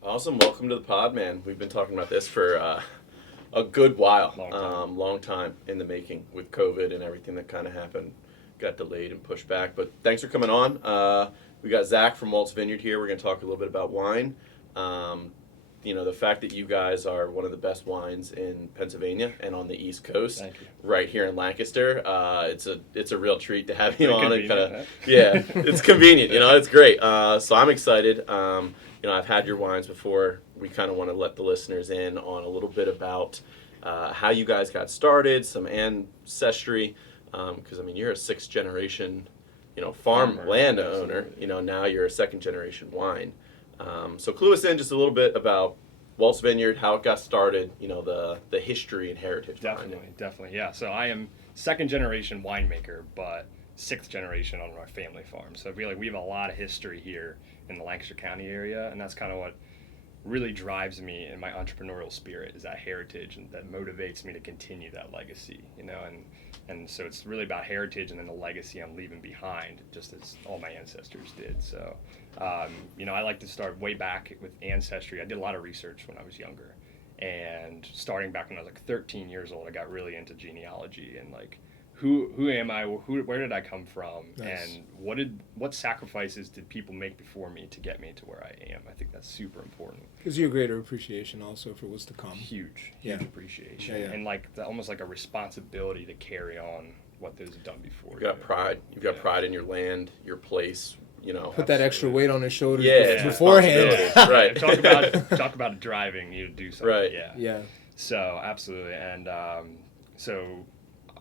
Awesome. Welcome to the pod, man. We've been talking about this for a good while. Long time in the making with COVID and everything that kind of happened. Got delayed and pushed back. But thanks for coming on. We got Zach from Waltz Vineyard here. We're going to talk a little bit about wine. The fact that you guys are one of the best wines in Pennsylvania and on the East Coast, right here in Lancaster. It's a real treat to have you on. It's convenient. It's great. So I'm excited. I've had your wines before. We kind of want to let the listeners in on a little bit about how you guys got started, some ancestry, because you're a sixth generation, farm landowner. Now you're a second generation wine. So clue us in just a little bit about Waltz Vineyard, how it got started, the history and heritage. Definitely. Yeah. So I am second generation winemaker, but sixth generation on our family farm. So I feel like we have a lot of history here in the Lancaster County area, and that's kind of what really drives me in my entrepreneurial spirit, is that heritage, and that motivates me to continue that legacy, and so it's really about heritage and then the legacy I'm leaving behind, just as all my ancestors did. So I like to start way back with ancestry. I did a lot of research when I was younger, and starting back when I was like 13 years old, I got really into genealogy and like who am I? Where did I come from? Nice. And what sacrifices did people make before me to get me to where I am? I think that's super important. Gives you a greater appreciation also for what's to come. Huge appreciation, and almost like a responsibility to carry on what those have done before. You've got pride. You've got pride in your land, your place. Put that extra weight on his shoulders beforehand. Right. Talk about driving you to do something. Right. Yeah. So absolutely, and so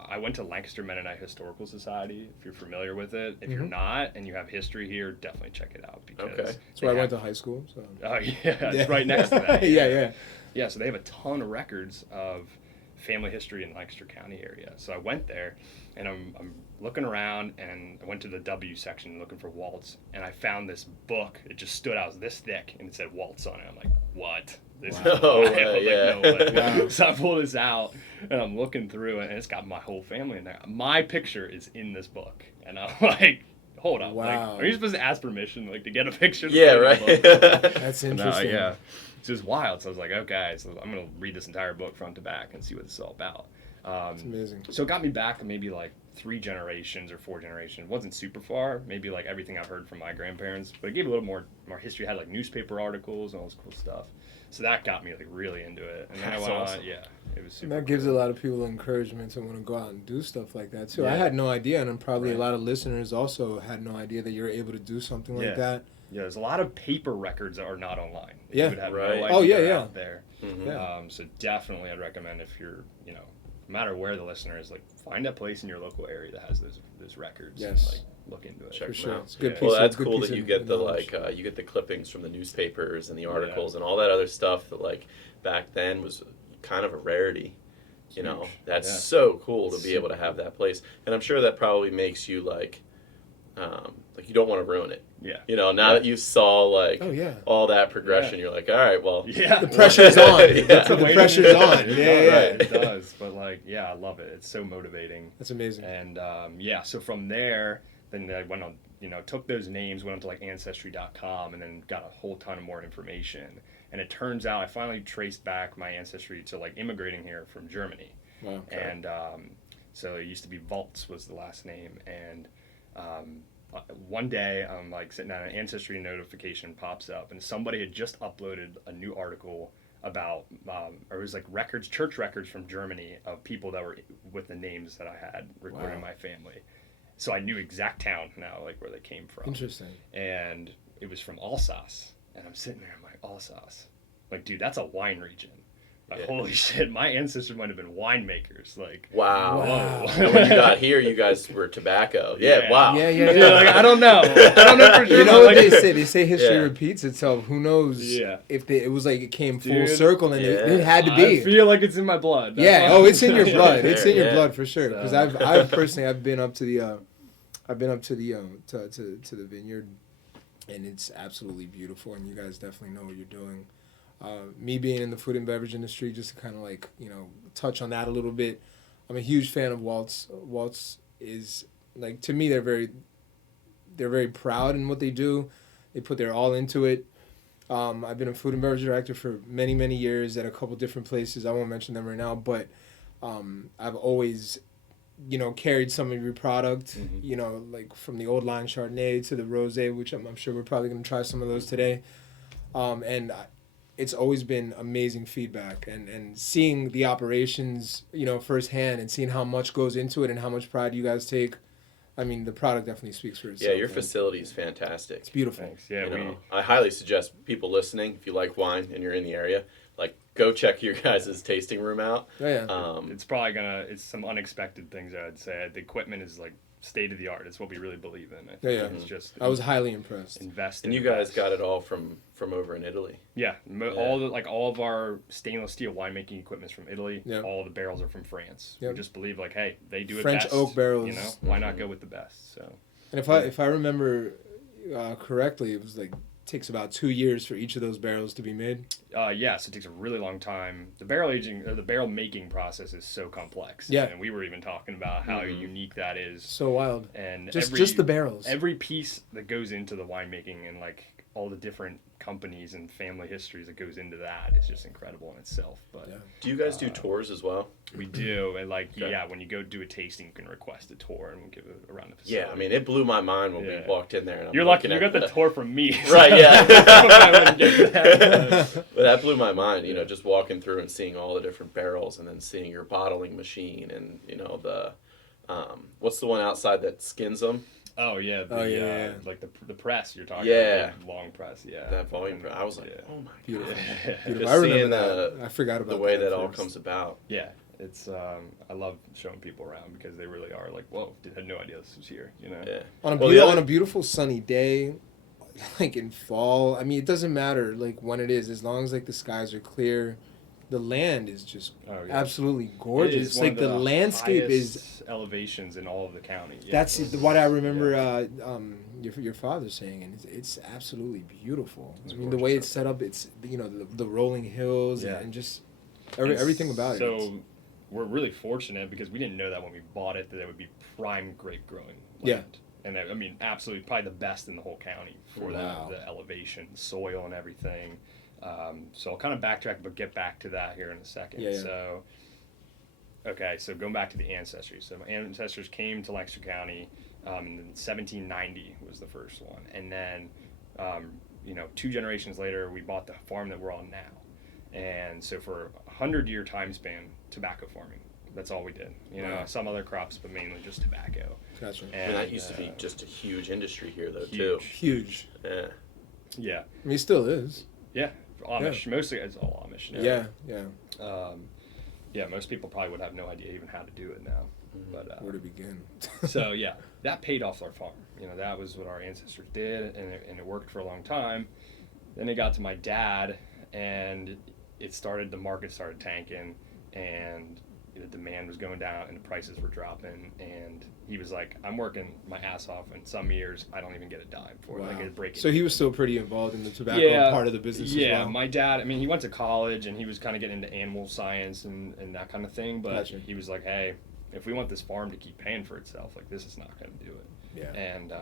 I went to Lancaster Mennonite Historical Society, if you're familiar with it. If you're not and you have history here, definitely check it out. Because that's where I went to high school. So. Oh, yeah. It's right next to that. Yeah, so they have a ton of records of family history in Lancaster County area. So I went there, and I'm looking around, and I went to the W section looking for Waltz, and I found this book. It just stood out. It was this thick, and it said Waltz on it. I'm like, what? No way. So I pull this out, and I'm looking through it, and it's got my whole family in there. My picture is in this book, and I'm like, hold up. Wow. Like, are you supposed to ask permission, like, to get a picture? Right. That's interesting. It's just wild. So I was like, okay, so I'm going to read this entire book front to back and see what this is all about. It's amazing. So it got me back maybe like 3 generations or 4 generations. It wasn't super far, maybe like everything I've heard from my grandparents, but it gave a little more history. It had like newspaper articles and all this cool stuff. So that got me like really into it. And then I went on, it was super and that gives a lot of people encouragement to want to go out and do stuff like that too. Yeah. I had no idea, and probably a lot of listeners also had no idea that you're able to do something like that. Yeah, there's a lot of paper records that are not online. You would have right. no idea out there. Mm-hmm. So definitely I'd recommend, if you're, no matter where the listener is, like, find a place in your local area that has those records. Yes. And, like, look into it. Check for sure. Out. It's a good piece. Well, that's good cool piece that you of get the knowledge. you get the clippings from the newspapers and the articles and all that other stuff that like back then was kind of a rarity. That's so cool to be able to have that place, and I'm sure that probably makes you like you don't want to ruin it. Yeah. Now that you saw all that progression, you're like, all right, well, the pressure's on. The pressure's on. It does. But I love it. It's so motivating. That's amazing. And so from there, then I went on, took those names, went onto ancestry.com, and then got a whole ton of more information. And it turns out I finally traced back my ancestry to immigrating here from Germany. Wow. Okay. And so it used to be Waltz was the last name. And one day I'm sitting down, an ancestry notification pops up, and somebody had just uploaded a new article about, or it was church records from Germany of people that were with the names that I had recorded in my family. So I knew exact town now, where they came from. Interesting. And it was from Alsace. And I'm sitting there, I'm like, Alsace. Dude, that's a wine region. Holy shit, my ancestors might have been winemakers. Wow. Whoa. And when you got here, you guys were tobacco. Wow. Yeah. I don't know. For sure. You know what they say? They say history repeats itself. Who knows if it was it came full circle, and it had to be. I feel like it's in my blood. It's in your blood. It's in your blood for sure. Because I've personally been up to the to the vineyard, and it's absolutely beautiful. And you guys definitely know what you're doing. Me being in the food and beverage industry, just to kind of touch on that a little bit. I'm a huge fan of Waltz. Waltz is to me, they're very proud in what they do. They put their all into it. I've been a food and beverage director for many, many years at a couple different places. I won't mention them right now, but I've always, carried some of your product, like from the old line Chardonnay to the Rosé, which I'm sure we're probably going to try some of those today. It's always been amazing feedback and seeing the operations, firsthand and seeing how much goes into it and how much pride you guys take. I mean, the product definitely speaks for itself. Yeah, your facility is fantastic. It's beautiful. Thanks. Yeah, I highly suggest people listening, if you like wine and you're in the area, go check your guys' tasting room out. Oh, yeah. it's probably it's some unexpected things, I'd say. The equipment is like state of the art. It's what we really believe in. I think it's just I was highly impressed. Invest and in you guys got it all from over in Italy. Yeah, all of our stainless steel winemaking equipment's from Italy. Yeah. All of the barrels are from France. Yep. We just believe hey, they do French it best. oak barrels. Why not go with the best? So. And if I remember correctly, it was takes about 2 years for each of those barrels to be made. So it takes a really long time. The barrel aging, or the barrel making process is so complex. Yeah. And we were even talking about how unique that is. So wild. And just the barrels. Every piece that goes into the winemaking and all the different companies and family histories that goes into that is just incredible in itself. But do you guys do tours as well? We do, and when you go do a tasting, you can request a tour, and we'll give it around the facility. Yeah, I mean, it blew my mind when we walked in there. And You're lucky you got the tour from me. Right, yeah. I wouldn't get that. But that blew my mind, just walking through and seeing all the different barrels and then seeing your bottling machine and, the, what's the one outside that skins them? Oh, yeah. Like the press you're talking about. The long press, yeah. That volume press. I was like, oh my Beautiful. God. Beautiful. I remember that. I forgot about the way that first. all comes about. Yeah. It's I love showing people around because they really are whoa, had no idea this was here, Yeah. On a beautiful sunny day, in fall, I mean, it doesn't matter when it is, as long as the skies are clear. The land is just absolutely gorgeous. The landscape is elevations in all of the county. Yeah. That's what I remember your father saying, and it's absolutely beautiful. I mean, the way it's set up, it's the rolling hills and just everything about it. So we're really fortunate because we didn't know that when we bought it that it would be prime grape growing land. Yeah. And I mean, absolutely, probably the best in the whole county for the elevation, soil, and everything. So I'll kind of backtrack, but get back to that here in a second. Yeah. So going back to the ancestry. So my ancestors came to Lancaster County in 1790 was the first one. And then, 2 generations later, we bought the farm that we're on now. And so for a 100-year time span, tobacco farming. That's all we did. Some other crops, but mainly just tobacco. Gotcha. And that used to be just a huge industry here, though, huge. too. Huge. Yeah. Yeah. I mean, it still is. Yeah. Amish. Yeah. Mostly it's all Amish. Yeah. Most people probably would have no idea even how to do it now. But where to begin? So that paid off our farm. That was what our ancestors did, and it worked for a long time. Then it got to my dad, and the market started tanking, and the demand was going down, and the prices were dropping, and he was like, I'm working my ass off, and some years I don't even get a dime for it. It's breaking. So he was still pretty involved in the tobacco part of the business as well? Yeah, my dad, I mean, he went to college, and he was kind of getting into animal science and that kind of thing, but he was like, hey, if we want this farm to keep paying for itself, this is not going to do it. Yeah. And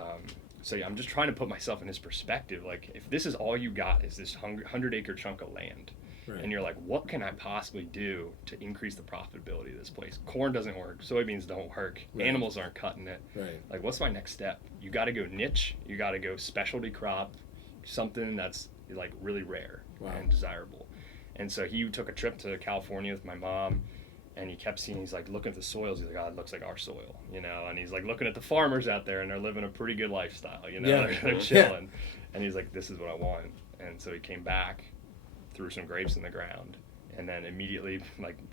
I'm just trying to put myself in his perspective. If this is all you got is this 100-acre chunk of land, right. And you're like, what can I possibly do to increase the profitability of this place? Corn doesn't work. Soybeans don't work. Right. Animals aren't cutting it. Right. What's my next step? You got to go niche. You got to go specialty crop, something that's really rare and desirable. And so he took a trip to California with my mom, and he kept seeing, he's looking at the soils. He's like, oh, it looks like our soil, and he's looking at the farmers out there, and they're living a pretty good lifestyle, they're chilling. And he's like, this is what I want. And so he came back, threw some grapes in the ground, and then immediately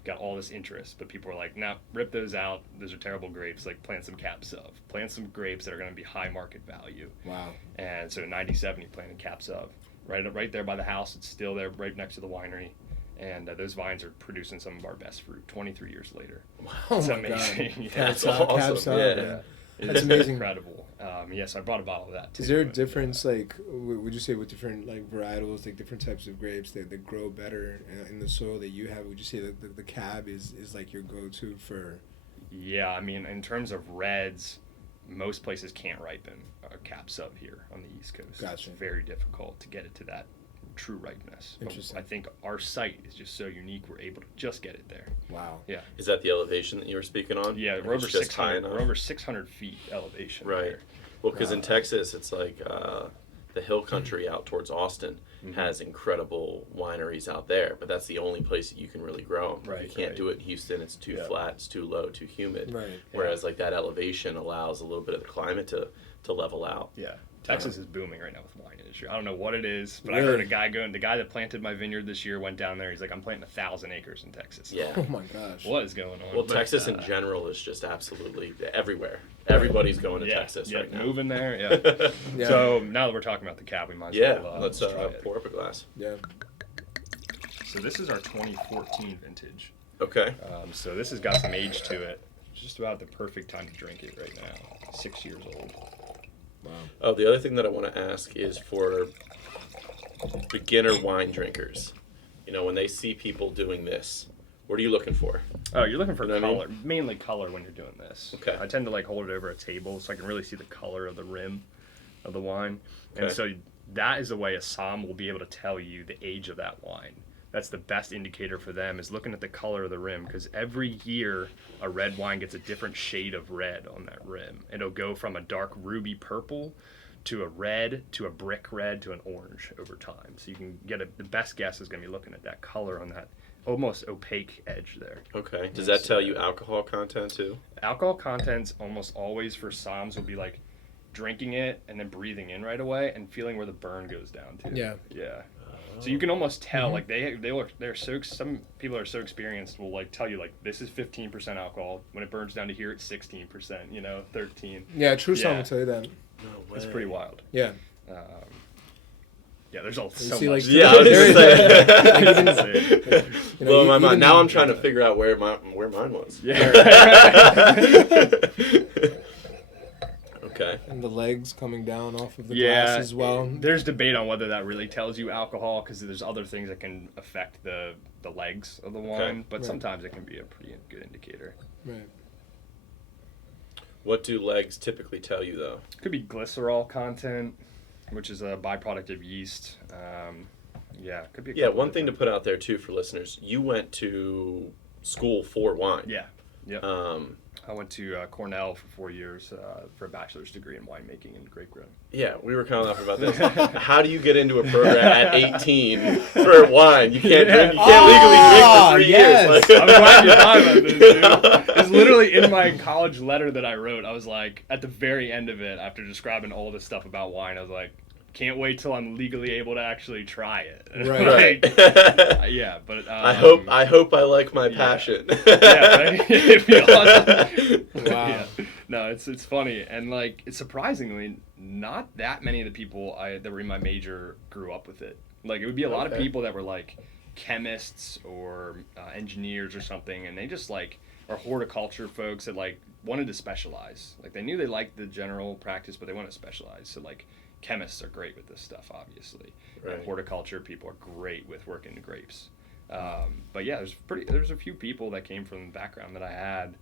got all this interest. But people were like, nah, rip those out. Those are terrible grapes. Plant some Cab Sauv. Plant some grapes that are going to be high market value. Wow. And so in 97, he planted Cab Sauv. Right there by the house. It's still there right next to the winery. And those vines are producing some of our best fruit 23 years later. Wow. It's amazing. That's awesome. Yeah. That's amazing. Incredible. So I brought a bottle of that too. Is there a difference, would you say with different varietals, different types of grapes that grow better in the soil that you have? Would you say that the Cab is your go-to for? Yeah, I mean, in terms of reds, most places can't ripen a Cab Sauv here on the East Coast. Gotcha. It's very difficult to get it to that true ripeness. But Interesting. I think our site is just so unique. We're able to just get it there. Wow. Yeah. Is that the elevation that you were speaking on? Yeah, Or we're it's over just high 600. enough? We're over 600 feet elevation. Right. There. Well, because in Texas, it's like the hill country out towards Austin Mm-hmm. has incredible wineries out there, but that's the only place that you can really grow them. Right, You can't right. do it in Houston. It's too Yeah. flat, it's too low, too humid. Right. Whereas like that elevation allows a little bit of the climate to level out. Yeah. Texas is booming right now with the wine industry. I don't know what it is, but Really? I heard a guy the guy that planted my vineyard this year went down there. He's like, I'm planting 1,000 acres in Texas. Yeah. Oh my gosh. What is going on? Well, But, Texas in general is just absolutely everywhere. Everybody's going to Texas right now. moving there. Yeah. Yeah. So now that we're talking about the cab, we might as Yeah, well let's try it. pour up a glass. Yeah. So this is our 2014 vintage. Okay. So this has got some age to it. Just about the perfect time to drink it right now. 6 years old. Wow. Oh, the other thing that I want to ask is for beginner wine drinkers. You know, when they see people doing this, what are you looking for? Oh, you're looking for You know what I color, mainly color when you're doing this. Okay. I tend to like hold it over a table so I can really see the color of the rim of the wine. Okay. And so that is the way a som will be able to tell you the age of that wine. That's the best indicator for them is looking at the color of the rim because every year a red wine gets a different shade of red on that rim. It'll go from a dark ruby purple to a red to a brick red to an orange over time. So you can get the best guess is going to be looking at that color on that almost opaque edge there. Okay. Does that tell you alcohol content too? Alcohol contents almost always for soms will be like drinking it and then breathing in right away and feeling where the burn goes down to. Yeah. Yeah. So you can almost tell like they're so some people are so experienced will like tell you like this is 15% alcohol when it burns down to here it's 16%, 13. Yeah, true song Yeah. will tell you that. No way. It's pretty wild. Yeah. Yeah, there's all You so see, much. like, Yeah, I was there just is- saying. You Blowing my even- mind. Now I'm trying to figure out where mine was. Yeah. Okay. And the legs coming down off of the Yeah, glass as well. There's debate on whether that really tells you alcohol because there's other things that can affect the legs of the wine, but Right. sometimes it can be a pretty good indicator. Right. What do legs typically tell you though? Could be glycerol content, which is a byproduct of yeast. Yeah, could be. Yeah, one thing to put out there too for listeners, you went to school for wine. Yeah. Yep. Um, I went to Cornell for 4 years for a bachelor's degree in winemaking and grape growing. yeah, we were kind of laughing about this. How do you get into a program at 18 for wine? You can't drink. You can't legally drink for 3 yes. years. I'm glad you thought about this, dude. It's literally in my college letter that I wrote. I was like, at the very end of it, after describing all this stuff about wine, I was like, can't wait till I'm legally able to actually try it. Right. Like, yeah, but I hope I like my passion. yeah, right? It'd be awesome. Wow. Yeah. No, it's funny and like it's surprisingly not that many of the people that were in my major grew up with it. Like it would be a lot of Okay. people that were like chemists or engineers or something, and they just like are horticulture folks that like wanted to specialize. Like they knew they liked the general practice, but they wanted to specialize. So like chemists are great with this stuff, obviously. Right. And horticulture people are great with working the grapes. But yeah, there's a few people that came from the background that I had,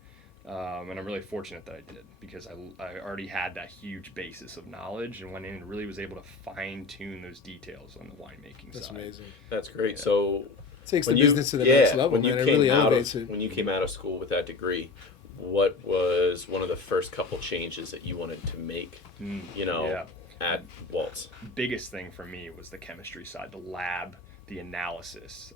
and I'm really fortunate that I did because I already had that huge basis of knowledge and went in and really was able to fine tune those details on the winemaking That's side. amazing. That's great. Yeah. So Takes the when you- business to the yeah, next level, when you man. It came really out elevates of, it. When you came out of school with that degree, what was one of the first couple changes that you wanted to make? Yeah. At Waltz. Biggest thing for me was the chemistry side, the lab, the analysis,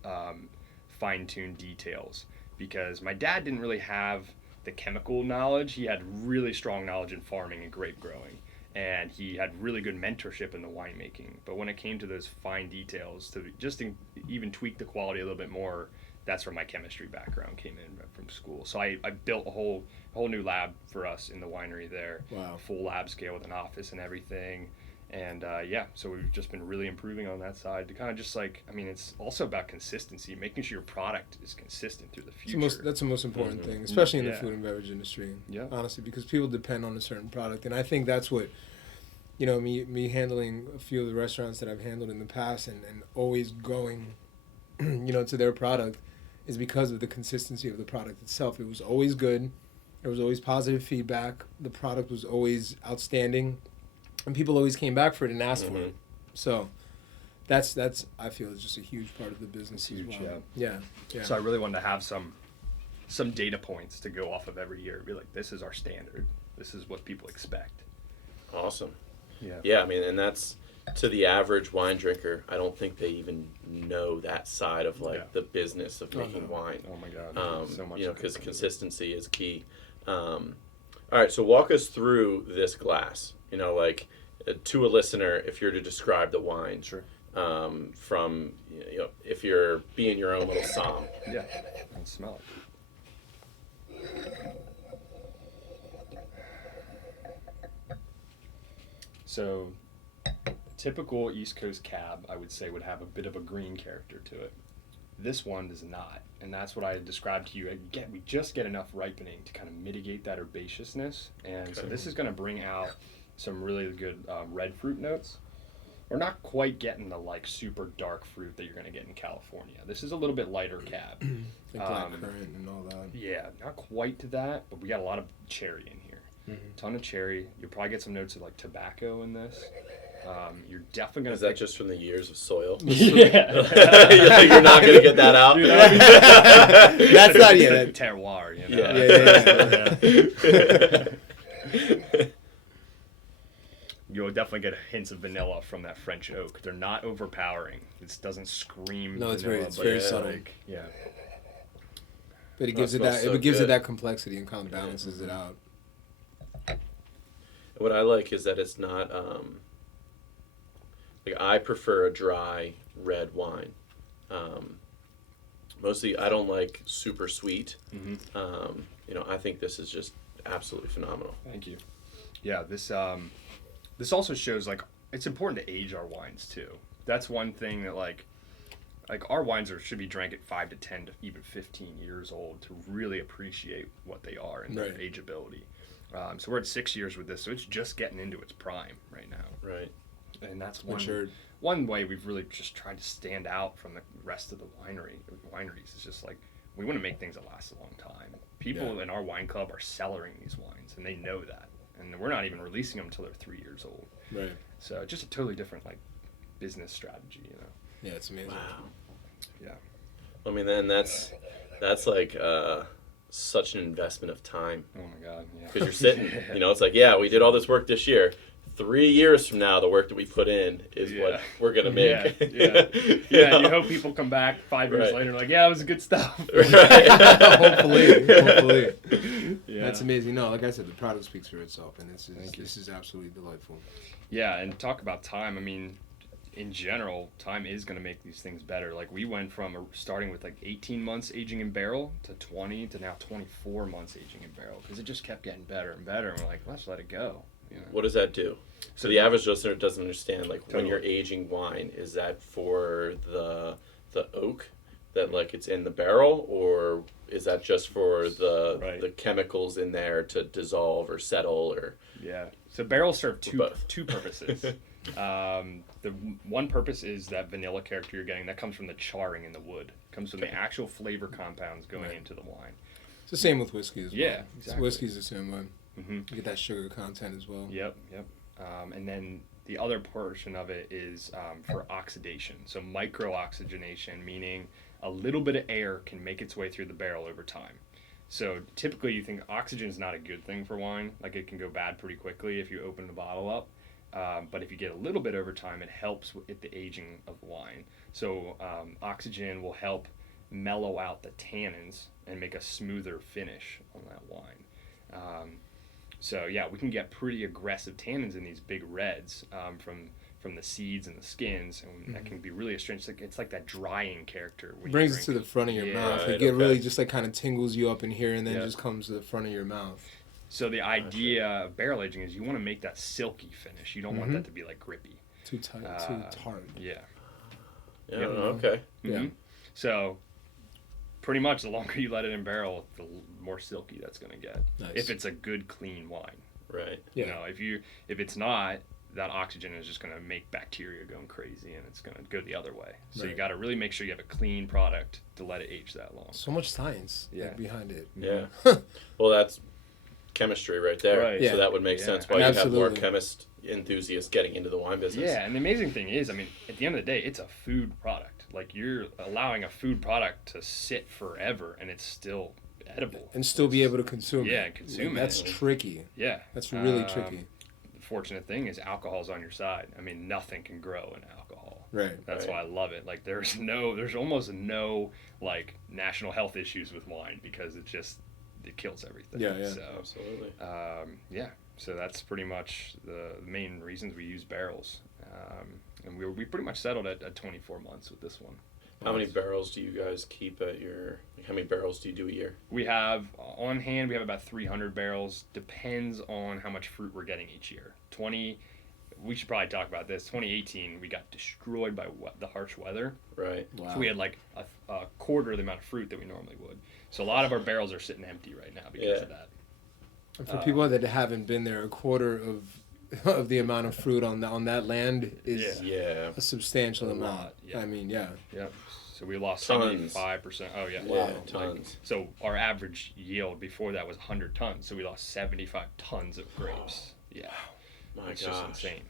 fine-tuned details. Because my dad didn't really have the chemical knowledge. He had really strong knowledge in farming and grape growing. And he had really good mentorship in the winemaking. But when it came to those fine details, to just even tweak the quality a little bit more, that's where my chemistry background came in from school. So I built a whole new lab for us in the winery there. Wow. Full lab scale with an office and everything. And so we've just been really improving on that side to kind of just like, I mean, it's also about consistency, making sure your product is consistent through the future. That's the most important thing, especially in the Yeah. food and beverage industry. Yeah. Honestly, because people depend on a certain product, and I think that's what, me handling a few of the restaurants that I've handled in the past, and always going, to their product, is because of the consistency of the product itself. It was always good. There was always positive feedback. The product was always outstanding, and people always came back for it and asked for it. So that's I feel is just a huge part of the business as Huge, well. Yeah. So I really wanted to have some data points to go off of every year. Be like, this is our standard. This is what people expect. Awesome. Yeah. Yeah, I mean, and that's to the average wine drinker. I don't think they even know that side of like the business of making wine. Oh my God. So much. You know, because consistency is key. All right, so walk us through this glass. You know, like to a listener, if you're to describe the wine, Sure. From you know, if you're being your own little somm. Yeah. And smell it. So, typical East Coast cab, I would say, would have a bit of a green character to it. This one does not, and that's what I described to you. Again, we just get enough ripening to kind of mitigate that herbaceousness, and so this is going to bring out some really good red fruit notes. We're not quite getting the like super dark fruit that you're going to get in California. This is a little bit lighter cab. Like blackcurrant and all that. Yeah, not quite to that, but we got a lot of cherry in here. Ton of cherry. You'll probably get some notes of like tobacco in this. You're definitely gonna. Is that just from the years of soil? Yeah. You're not gonna get that out. Dude, That's not yet. Terroir, you know. Yeah. You'll definitely get hints of vanilla from that French oak. They're not overpowering. This doesn't scream. No, it's vanilla, very but subtle. Like, yeah. But it gives it smells that so it gives good. it that complexity and kind of balances it out. What I like is that it's not like I prefer a dry red wine. Mostly, I don't like super sweet. You know, I think this is just absolutely phenomenal. Thank you. Yeah, this also shows like it's important to age our wines too. That's one thing that like our wines should be drank at 5 to 10 to even 15 years old to really appreciate what they are and their ageability. So we're at 6 years with this, so it's just getting into its prime right now. Right. And that's one way we've really just tried to stand out from the rest of the wineries. Is just like we want to make things that last a long time. People in our wine club are cellaring these wines, and they know that. And we're not even releasing them until they're 3 years old. Right. So just a totally different like business strategy, you know. Yeah, it's amazing. Wow. Yeah. I mean, then that's like such an investment of time Oh my God. Yeah. because you're sitting. You know, it's like, yeah, we did all this work this year. 3 years from now, the work that we put in is what we're gonna make. Yeah. You hope people come back 5 years later and like, yeah, it was good stuff. Hopefully. Yeah. That's amazing. No, like I said, the product speaks for itself, and this is absolutely delightful. Yeah, and talk about time. I mean, in general, time is going to make these things better. Like we went from starting with like 18 months aging in barrel to 20 to now 24 months aging in barrel because it just kept getting better and better. And we're like, let's let it go. You know? What does that do? So the average listener doesn't understand. Like when you're aging wine, is that for the oak that like it's in the barrel, or is that just for the chemicals in there to dissolve or settle or? Yeah. So barrels serve two purposes. The one purpose is that vanilla character you're getting that comes from the charring in the wood. It comes from the actual flavor compounds going into the wine. It's the same with whiskey as well. Yeah, exactly. Whiskey's the same way. Mm-hmm. You get that sugar content as well. Yep. And then the other portion of it is for oxidation. So micro-oxygenation, meaning a little bit of air can make its way through the barrel over time. So typically you think oxygen is not a good thing for wine. Like it can go bad pretty quickly if you open the bottle up. But if you get a little bit over time, it helps with the aging of wine. So oxygen will help mellow out the tannins and make a smoother finish on that wine. So yeah, we can get pretty aggressive tannins in these big reds from the seeds and the skins, and that can be really astringent. It's like that drying character. When Brings it to the front of your mouth. It really just like kind of tingles you up in here, and then just comes to the front of your mouth. So the idea of barrel aging is you want to make that silky finish. You don't want that to be like grippy. Too tight, too tart. Yeah. Yeah. Okay. Mm-hmm. Yeah. So pretty much the longer you let it in barrel, the more silky that's going to get. Nice. If it's a good clean wine. Right. Yeah. You know, if it's not, that oxygen is just going to make bacteria going crazy, and it's going to go the other way. So you got to really make sure you have a clean product to let it age that long. So much science behind it. Yeah. Well, that's chemistry right there. Right. So that would make sense why you have more chemists enthusiasts getting into the wine business. Yeah, and the amazing thing is, I mean, at the end of the day, it's a food product. Like, you're allowing a food product to sit forever, and it's still edible. And still be able to consume it. Yeah, consume it. That's tricky. Yeah. That's really tricky. The fortunate thing is alcohol's on your side. I mean, nothing can grow in alcohol. Right. That's why I love it. Like, there's almost no, like, national health issues with wine because it kills everything. Yeah. So, Absolutely. yeah. So that's pretty much the main reasons we use barrels. And we pretty much settled at 24 months with this one. How many barrels do you guys keep at your? How many barrels do you do a year? We have on hand. We have about 300 barrels. Depends on how much fruit we're getting each year. We should probably talk about this. 2018, we got destroyed by the harsh weather. Right. Wow. So we had like a quarter of the amount of fruit that we normally would. So a lot of our barrels are sitting empty right now because of that. And for people that haven't been there, a quarter of the amount of fruit on that land is a substantial amount. Lot, yeah. I mean, yeah. Yep. So we lost Tons. 75%. Oh yeah. Wow. Tons. So our average yield before that was 100 tons. So we lost 75 tons of grapes. Yeah. My It's gosh. just insane.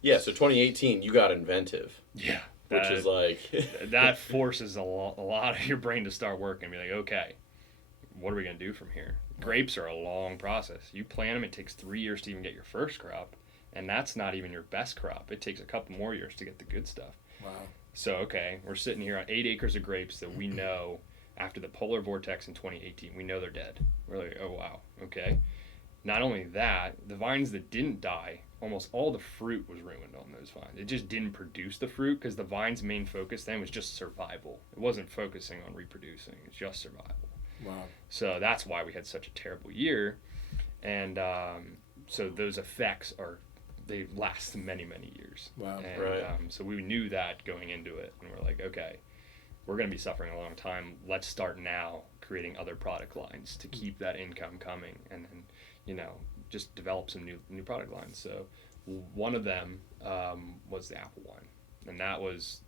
Yeah. So 2018, you got inventive, Yeah. which is like That forces a lot of your brain to start working and be like, okay, what are we going to do from here? Grapes are a long process. You plant them, it takes 3 years to even get your first crop, and that's not even your best crop. It takes a couple more years to get the good stuff. Wow. So, okay, we're sitting here on 8 acres of grapes that we know after the polar vortex in 2018, we know they're dead. We're like, oh, wow, okay. Not only that, the vines that didn't die, almost all the fruit was ruined on those vines. It just didn't produce the fruit because the vine's main focus then was just survival. It wasn't focusing on reproducing. It's just survival. Wow. So that's why we had such a terrible year. And so those effects they last many, many years. Wow. And Right. so we knew that going into it. And we're like, okay, we're going to be suffering a long time. Let's start now creating other product lines to keep that income coming and then, just develop some new product lines. So one of them was the apple wine. And that was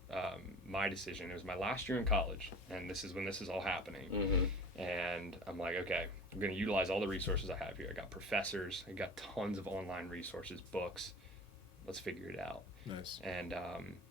my decision. It was my last year in college. And this is when this is all happening. Mhm. And I'm like, okay, I'm going to utilize all the resources I have here. I got professors. I got tons of online resources, books. Let's figure it out. Nice. And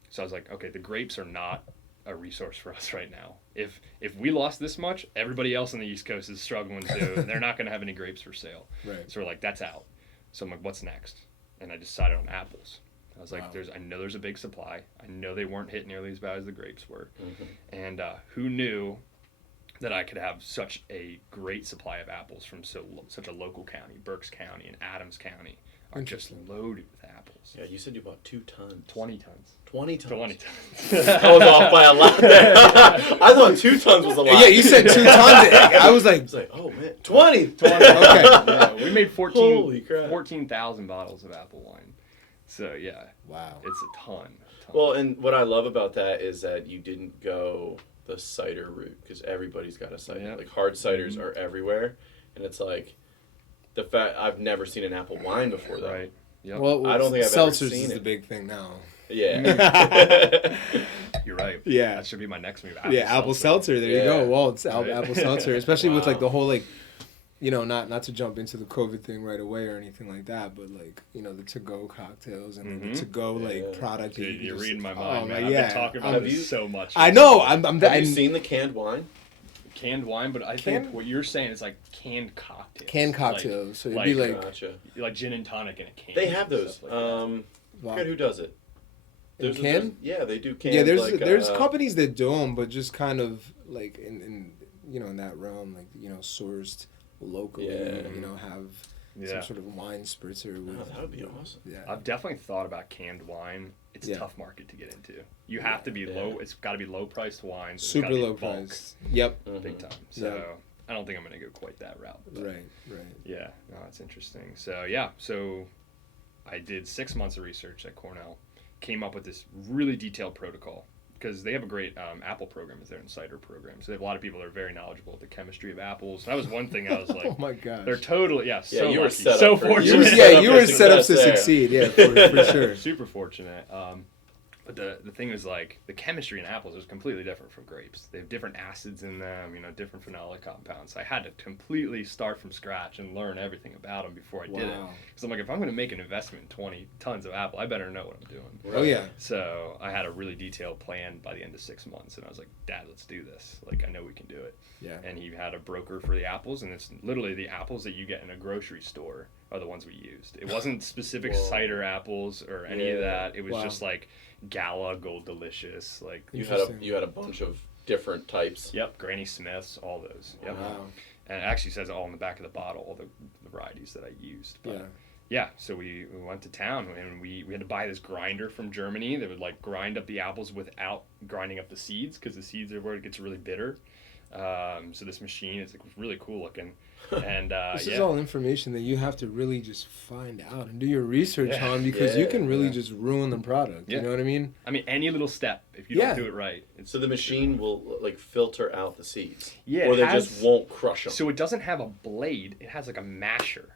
so I was like, okay, the grapes are not a resource for us right now. If we lost this much, everybody else on the East Coast is struggling too. And they're not going to have any grapes for sale. Right. So we're like, that's out. So I'm like, what's next? And I decided on apples. I was like, Wow. I know there's a big supply. I know they weren't hit nearly as bad as the grapes were. Mhm. And who knew that I could have such a great supply of apples from such a local county, Berks County and Adams County, are just loaded with apples. Yeah, you said you bought 2 tons. 20 tons. 20 tons. 20 tons. I was off by a lot there. I thought 2 tons was a lot. Yeah, you said 2 tons. I was like, It's like, oh man, 20. 20. Okay. Yeah, we made Holy crap. 14,000 bottles of apple wine. So yeah, wow. it's a ton. Well, and what I love about that is that you didn't go the cider route because everybody's got a cider. Yeah. Like hard ciders are everywhere, and it's like the fact I've never seen an apple wine before though. Right. Yep. Well, I don't think I've ever seltzers seen is it. the big thing now. Yeah. You're right. Yeah. That should be my next move. Apple seltzer. There you Yeah. go. Waltz, Right. apple seltzer, especially with like Wow. the whole like, not to jump into the COVID thing right away or anything like that, but like the to-go cocktails and the to-go like Yeah. product. that Dude, you can you're just- reading my oh, mind, man. my- I've yeah. been talking I'm- about this so much. I know. I'm Have you seen the canned wine? Canned wine, but I Canned- think what you're saying is like canned cocktails. canned cocktails. So it'd be like Gotcha. like gin and tonic in a can. They have those. stuff like that. I forget who does it. In can? Yeah, they do canned. Yeah, there's like, there's companies that do them, but just kind of like in in that realm, like sourced locally. Yeah. Have Yeah. some sort of wine spritzer. With, Oh, that would be awesome. Yeah. I've definitely thought about canned wine. It's a tough market to get into. You have to be low. It's got to be low priced wines. It's Super gotta be low bulk, priced. Yep. big time. So I don't think I'm gonna go quite that route. But Right. yeah, no, that's interesting. So yeah, so I did 6 months of research at Cornell, came up with this really detailed protocol because they have a great apple program as their cider program. So they have a lot of people that are very knowledgeable with the chemistry of apples. That was one thing I was like, Oh my gosh. they're totally so you were lucky, set so up for- fortunate. You were set up to success there. succeed. Yeah, for sure. Super fortunate. But the thing is, like, the chemistry in apples is completely different from grapes. They have different acids in them, different phenolic compounds. So I had to completely start from scratch and learn everything about them before I did it. Because I'm like, if I'm going to make an investment in 20 tons of apple, I better know what I'm doing. Right. Oh yeah. So I had a really detailed plan by the end of 6 months, and I was like, Dad, let's do this. Like, I know we can do it. Yeah. And he had a broker for the apples, and it's literally the apples that you get in a grocery store are the ones we used. It wasn't specific cider apples or any of that. It was just like Gala, Gold Delicious, like You had a bunch of different types. Yep, Granny Smiths, all those. Yep. Wow. And it actually says all on the back of the bottle, all the varieties that I used. But yeah, so we went to town, and we had to buy this grinder from Germany that would like grind up the apples without grinding up the seeds, because the seeds are where it gets really bitter. So this machine is like really cool looking. And this is all information that you have to really just find out and do your research on, because you can really just ruin the product. You know what I mean? I mean, any little step, if you don't do it right. So the machine will like filter out the seeds. Yeah, or they just won't crush them. So it doesn't have a blade. It has like a masher.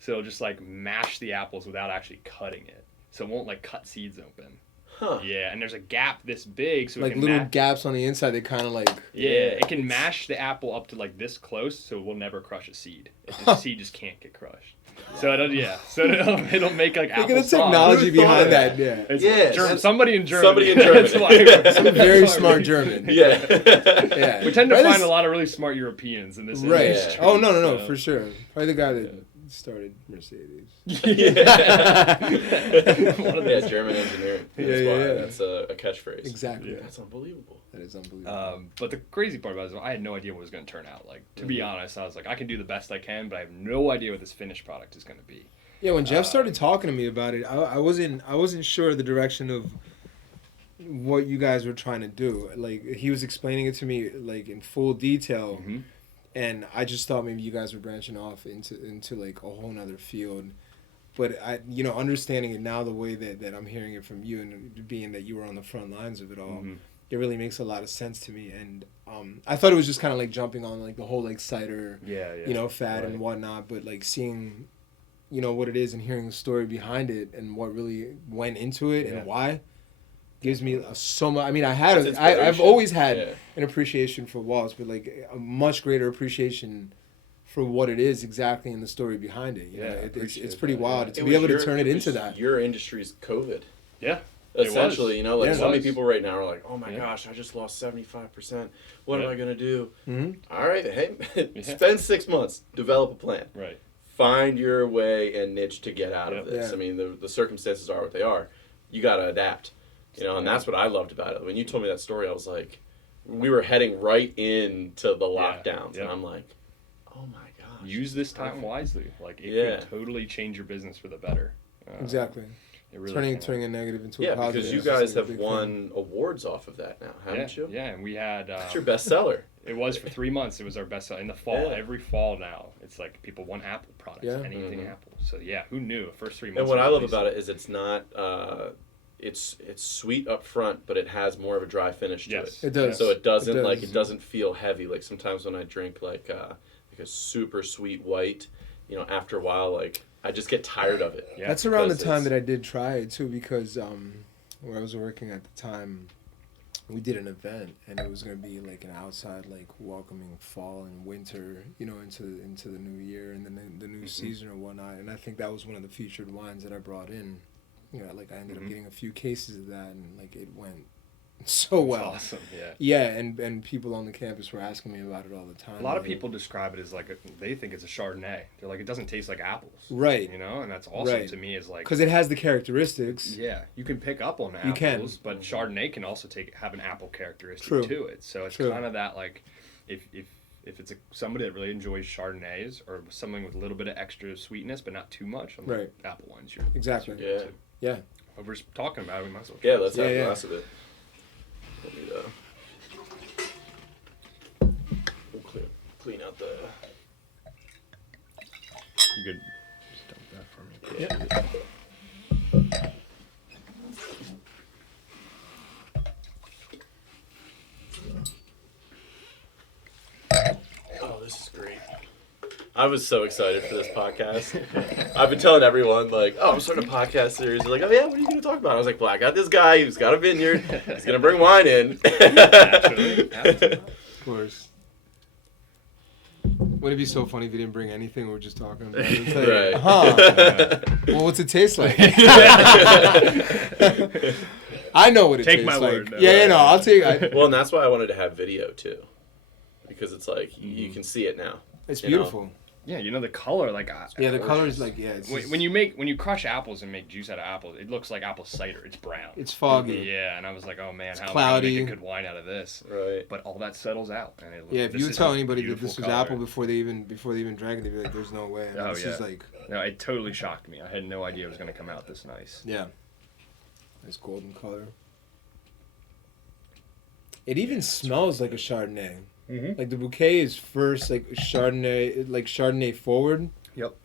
So it'll just like mash the apples without actually cutting it. So it won't like cut seeds open. Huh. Yeah, and there's a gap this big, so like it can little gaps on the inside. They kind of like it can mash the apple up to like this close, so it will never crush a seed. The seed just can't get crushed. So it'll make like apple. Look at the technology behind that. Yeah, it's somebody in Germany. Somebody in Germany. That's why some very smart German. Yeah. We tend to find a lot of really smart Europeans in this industry. Oh no, for sure. Probably the guy that started Mercedes. German engineering. That's a catchphrase. Exactly. That's unbelievable. That is unbelievable. But the crazy part about it is I had no idea what it was going to turn out. Like, to be honest, I was like, I can do the best I can, but I have no idea what this finished product is going to be. Yeah, when Jeff started talking to me about it, I wasn't sure the direction of what you guys were trying to do. Like, he was explaining it to me like in full detail. Mm-hmm. And I just thought maybe you guys were branching off into like a whole nother field. But understanding it now the way that I'm hearing it from you, and being that you were on the front lines of it all, it really makes a lot of sense to me. And I thought it was just kind of like jumping on like the whole like cider, fad and whatnot. But like seeing, what it is and hearing the story behind it and what really went into it and why. Gives me so much. I mean, I've always had an appreciation for Waltz, but like a much greater appreciation for what it is exactly in the story behind it. It's pretty wild to be able to turn it into that. Your industry's COVID. Yeah. Essentially, so many people right now are like, oh my gosh, I just lost 75%. What am I going to do? Mm-hmm. All right, hey, spend 6 months, develop a plan. Right. Find your way and niche to get out of this. Yeah. I mean, the circumstances are what they are. You got to adapt. And that's what I loved about it. When you told me that story, I was like, we were heading right into the lockdowns. And I'm like, oh my gosh. Use this time wisely. Like, it could totally change your business for the better. Exactly. It really turning a negative into a positive. Because you guys have won awards off of that now, haven't you? Yeah, and we had... That's your bestseller. It was for 3 months. It was our bestseller. In the fall, every fall now, it's like people want Apple products, anything Apple. So who knew? The first 3 months. And what I love about it is it's not... It's sweet up front, but it has more of a dry finish to it. It does. So it doesn't feel heavy. Like sometimes when I drink like a super sweet white, after a while, like I just get tired of it. Yeah. That's around the time that I did try it too, because where I was working at the time, we did an event, and it was going to be like an outside, like welcoming fall and winter, into the new year and then the new season or whatnot. And I think that was one of the featured wines that I brought in. I ended up getting a few cases of that, and like it went so well. That's awesome, and people on the campus were asking me about it all the time. A lot of people describe it as like they think it's a Chardonnay. They're like, it doesn't taste like apples, right? And that's awesome to me. Is like because it has the characteristics. Yeah, you can pick up on apples, but Chardonnay can also have an apple characteristic to it. So it's kind of that like if it's somebody that really enjoys Chardonnays or something with a little bit of extra sweetness but not too much, like, apple wines. Exactly. Yeah. Well, we're just talking about it. We might as well. Yeah, let's have a glass of it. We'll clean out the... You could just dump that for me. Yeah. Oh, this is great. I was so excited for this podcast. I've been telling everyone, like, oh, I'm starting a podcast series. They're like, oh, yeah, what are you going to talk about? I was like, well, I got this guy who's got a vineyard. He's going to bring wine in. Naturally. Of course. Would it be so funny if you didn't bring anything? We were just talking about it. It's like, Right. Well, what's it taste like? I know what it Take tastes my like. word, no. Yeah, no, I'll take it. Well, and that's why I wanted to have video, too. Because it's like, you can see it now. It's you know? beautiful. Yeah, you know the color, like Yeah, the color is like, yeah. It's when you crush apples and make juice out of apples, it looks like apple cider. It's brown. It's foggy. Yeah, and I was like, oh man, how cloudy. am I gonna make a good wine out of this? Right. But all that settles out. And Yeah, if you would tell anybody that this was color. apple before they even drank it, they'd be like, "There's no way." I mean, Oh, this yeah. is like, No, it totally shocked me. I had no idea it was gonna come out this nice. yeah, nice golden color. It even smells like a Chardonnay. Mm-hmm. Like the bouquet is first like Chardonnay forward. Yep.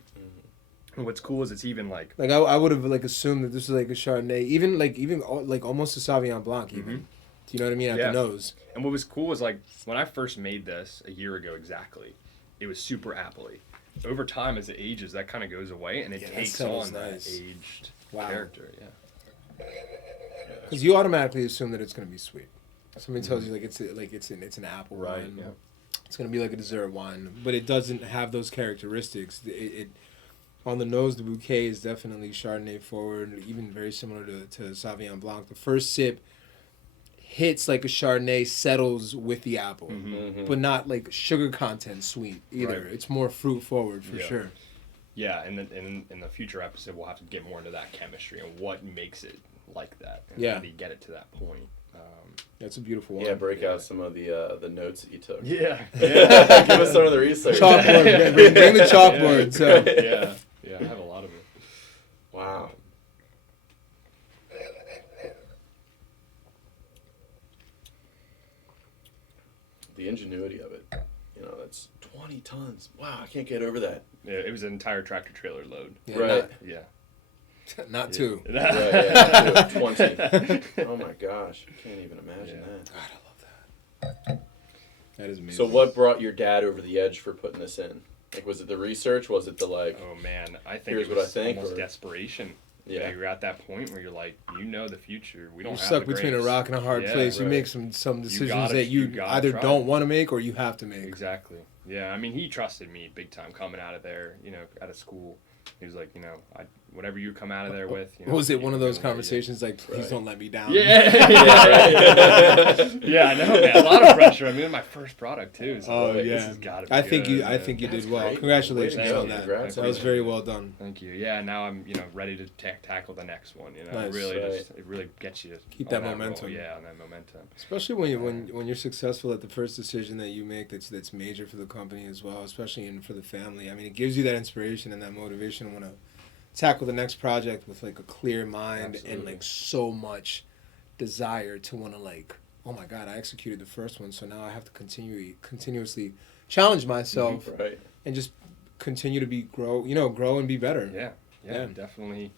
And what's cool is it's even like Like I would have like assumed that this is like a Chardonnay, even almost a Sauvignon Blanc even. Mhm. Do you know what I mean? At Yeah. the nose. And what was cool was like when I first made this a year ago exactly, it was super appley. Over time, as it ages, that kind of goes away, and it Yeah, that takes settles on that nice. aged Wow. character. Yeah. Because you automatically assume that it's gonna be sweet. Somebody tells you like it's an apple wine. Yeah. It's gonna be like a dessert wine, but it doesn't have those characteristics. It on the nose, the bouquet is definitely Chardonnay forward, even very similar to Sauvignon Blanc. The first sip hits like a Chardonnay, settles with the apple, Mhm. but not like sugar content sweet either. Right. It's more fruit forward for Yeah. sure. Yeah, and then in the future episode, we'll have to get more into that chemistry and what makes it like that. And Yeah. really get it to that point. That's a beautiful one. Yeah, break out some of the notes that you took. Yeah. Give us some of the research. Chalkboard. Bring the chalkboard. So. Yeah, I have a lot of it. Wow. The ingenuity of it. You know, that's 20 tons. Wow, I can't get over that. Yeah, it was an entire tractor trailer load. Yeah, Right. Yeah. Not two. Right, yeah, 20. Oh my gosh, I can't even imagine Yeah. that. God, I love that. That is amazing. So what brought your dad over the edge for putting this in? Like, was it the research? Was it the like, Oh man, I think Here's it what I was think, almost or- desperation. yeah. You're at that point where you're like, you know the future. We don't You're have stuck the between a grapes. rock and a hard Yeah, place. You right. make some decisions gotta- that you you gotta either try. don't want to make or you have to make. Exactly. Yeah, I mean, he trusted me big time coming out of there, out of school. He was like, whatever you come out of there with. Was it one of those you're gonna let conversations like, please Right. don't let me down? Yeah. right. Yeah, I know, man. A lot of pressure. I mean, my first product too. So Oh, this yeah. has gotta be I think good, you man. did That's well. great. Congratulations Way to on go. that. Congrats. That was very well done. Thank you. Yeah, now I'm ready to tackle the next one. Nice. Really, Right. it really gets you. Keep on that roll. momentum. Yeah, on that momentum. Especially when you're successful at the first decision that you make that's major for the company as well, especially for the family. I mean, it gives you that inspiration and that motivation to want to tackle the next project with like a clear mind and Absolutely. like so much desire to want to like, oh my God, I executed the first one, so now I have to continuously challenge myself Right. and just continue to grow and be better. Yeah, Yeah. definitely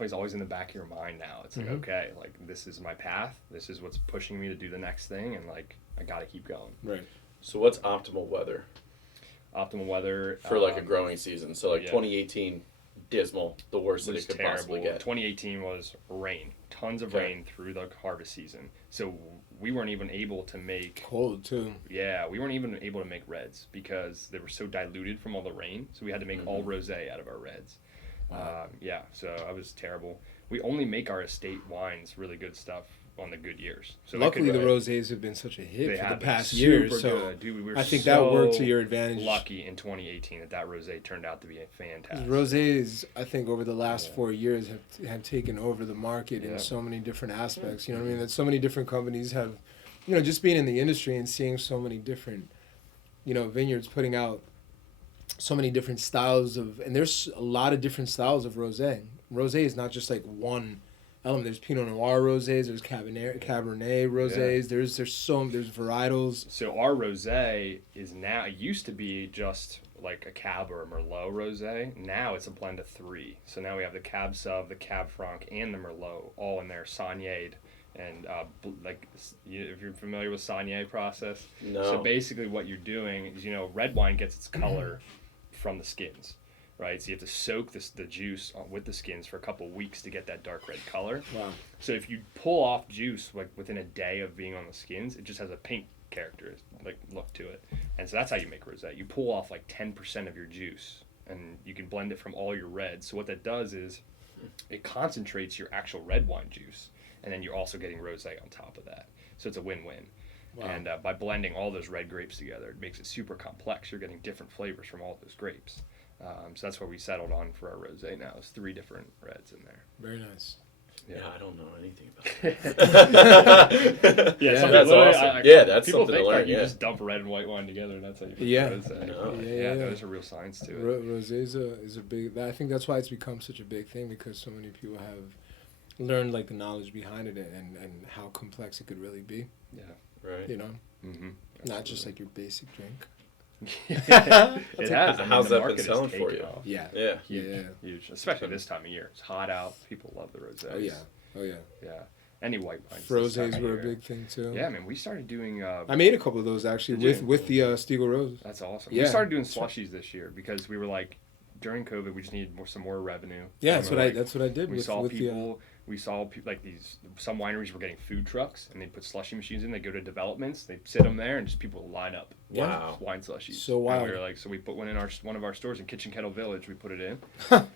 is always in the back of your mind now. It's like, Mhm. okay, like this is my path. This is what's pushing me to do the next thing, and like I got to keep going. Right. So what's optimal weather Optimal weather for like a growing season? So like yeah. 2018, dismal, the worst that was it could terrible. possibly get. 2018 was rain, tons of Okay. rain through the harvest season. So we weren't even able to make. Cold too. Yeah, we weren't even able to make reds because they were so diluted from all the rain. So we had to make all rosé out of our reds. Wow. Yeah, so I was terrible. We only make our estate wines, really good stuff, on the good years. So that Luckily, could- the rosés have been such a they hit for the have been past super year, so good. Dude, we were I think so that worked to your advantage. lucky in 2018 that rosé turned out to be a fantastic. Rosés, I think, over the last Yeah. 4 years have taken over the market Yeah. in so many different aspects. You know what I mean? That so many different companies have, just being in the industry and seeing so many different, vineyards putting out so many different styles and there's a lot of different styles of rosé. Rosé is not just like one element. There's Pinot Noir rosés, there's Cabernet rosés, there's varietals. So our rosé is now, it used to be just like a Cab or a Merlot rosé. Now it's a blend of three. So now we have the Cab Sauv, the Cab Franc, and the Merlot all in there, Saunier. And if you're familiar with Saunier process, No. so basically what you're doing is, red wine gets its color from the skins, right? So you have to soak the juice with the skins for a couple weeks to get that dark red color. Wow. So if you pull off juice like within a day of being on the skins, it just has a pink character like look to it. And so that's how you make rosé. You pull off like 10% of your juice, and you can blend it from all your reds. So what that does is it concentrates your actual red wine juice, and then you're also getting rosé on top of that. So it's a win-win. Wow. And by blending all those red grapes together, it makes it super complex. You're getting different flavors from all those grapes. So that's what we settled on for our rosé now. It's 3 different reds in there. Very nice. Yeah, I don't know anything about it. Yeah, that's awesome. That's people something think to learn. like you just dump red and white wine together, and that's how you put rosé. No. Yeah, there's a real science to it. Rosé is a big. I think that's why it's become such a big thing, because so many people have learned like the knowledge behind it and how complex it could really be. Yeah. Right. You know, not just like your basic drink. It has. How's that been selling for you? Yeah. Huge. Especially this time of year. It's hot out. People love the rosés. Oh yeah. Yeah. Any white wines. Rosés were a big thing too. Yeah, man. We started doing. I made a couple of those actually with the Stiegel Rose. That's awesome. Yeah. We started doing slushies this year because we were like, during COVID, we just needed some more revenue. Yeah, that's what I did. We saw people. We saw like some wineries were getting food trucks, and they'd put slushy machines in. They go to developments, they sit them there, and just people would line up. Wow. Wine slushies. So wild. And we were like, so we put one in one of our stores in Kitchen Kettle Village. We put it in,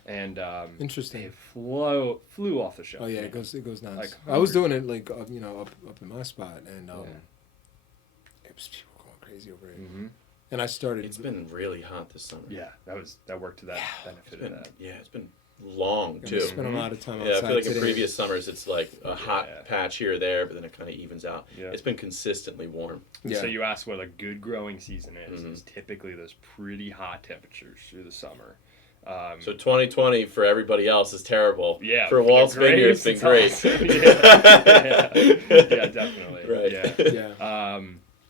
and interesting. It flew off the shelf. Oh yeah, it goes nuts. Like I was doing it like up in my spot, and it was people going crazy over it. Mm-hmm. And I started. It's been really hot this summer. Yeah, that worked to that benefit of that. Yeah, it's been long too. I spent a lot of time outside. Yeah, I feel like today. in previous summers it's like a hot patch here or there, but then it kind of evens out. Yeah. It's been consistently warm. Yeah. So you asked what a good growing season is. It's typically those pretty hot temperatures through the summer. So 2020 for everybody else is terrible. Yeah. For Waltz Vineyard, it's been great. Awesome. Yeah, definitely. Right. Yeah.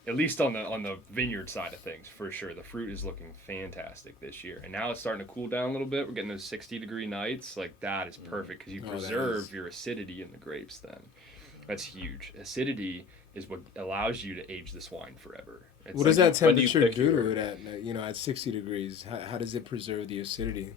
At least on the vineyard side of things, for sure. The fruit is looking fantastic this year. And now it's starting to cool down a little bit. We're getting those 60-degree nights. Like, that is perfect because you preserve your acidity in the grapes then. That's huge. Acidity is what allows you to age this wine forever. What does that temperature do to it at 60 degrees? How does it preserve the acidity?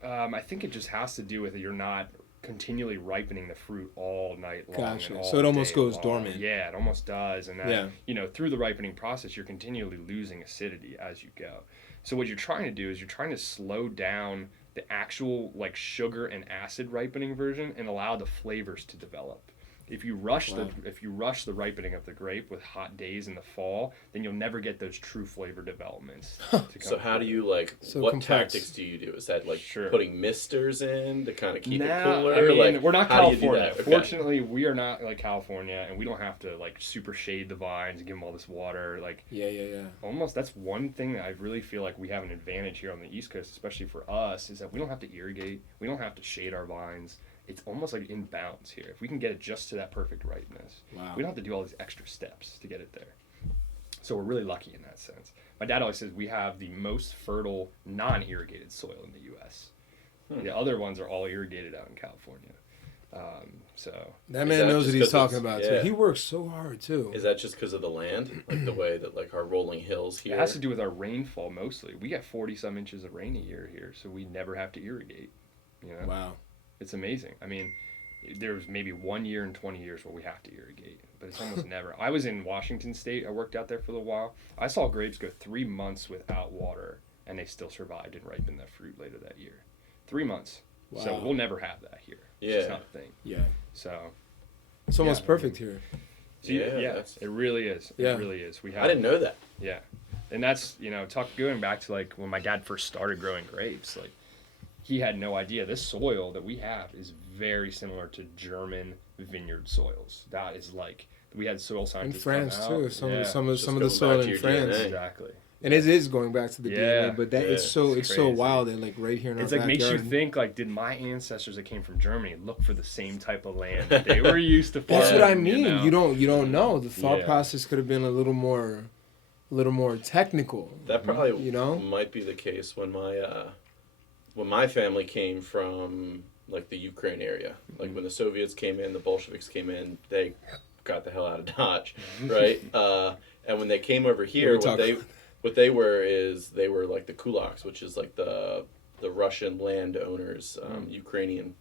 I think it just has to do with it. You're not continually ripening the fruit all night long. Gotcha. And all So it almost day goes long. dormant. Yeah, it almost does. And that, through the ripening process, you're continually losing acidity as you go. So what you're trying to do is you're trying to slow down the actual like sugar and acid ripening version and allow the flavors to develop. If you rush the ripening of the grape with hot days in the fall, then you'll never get those true flavor developments. So how do you what complex. tactics do you do? Is that like putting misters in to kind of keep it cooler? I mean, like, we're not how do you do California. that? Okay. Fortunately, we are not like California, and we don't have to like super shade the vines and give them all this water. Like almost that's one thing that I really feel like we have an advantage here on the East Coast, especially for us, is that we don't have to irrigate. We don't have to shade our vines. It's almost like in balance here. If we can get it just to that perfect ripeness, we don't have to do all these extra steps to get it there. So we're really lucky in that sense. My dad always says we have the most fertile non-irrigated soil in the U.S. The other ones are all irrigated out in California. So that man knows what he's talking about. Yeah. So he works so hard too. Is that just because of the land, like the way that like our rolling hills here? It has to do with our rainfall mostly. We get 40-some inches of rain a year here, so we never have to irrigate. You know? Wow. It's amazing. I mean, there's maybe 1 year in 20 years where we have to irrigate, but it's almost never. I was in Washington State. I worked out there for a little while. I saw grapes go 3 months without water, and they still survived and ripened that fruit later that year. 3 months. Wow. So we'll never have that here. It's just not a thing. Yeah. So it's almost perfect here. So it really is. It really is. I didn't know that. Yeah. And that's, going back to like when my dad first started growing grapes, like he had no idea. This soil that we have is very similar to German vineyard soils. That is like, we had soil scientists in France come out. too. Some of the soil in France. DNA. Exactly. And it is going back to the DNA, but it's so wild and like right here in our backyard. Makes you think like, did my ancestors that came from Germany look for the same type of land that they were used to farming? That's what I mean. You don't know. The thought process could have been a little more technical. That probably might be the case when my family came from like the Ukraine area. Like when the Soviets came in, the Bolsheviks came in, they got the hell out of Dodge, right? And when they came over here, what what they were is they were like the kulaks, which is like the Russian landowners, Ukrainian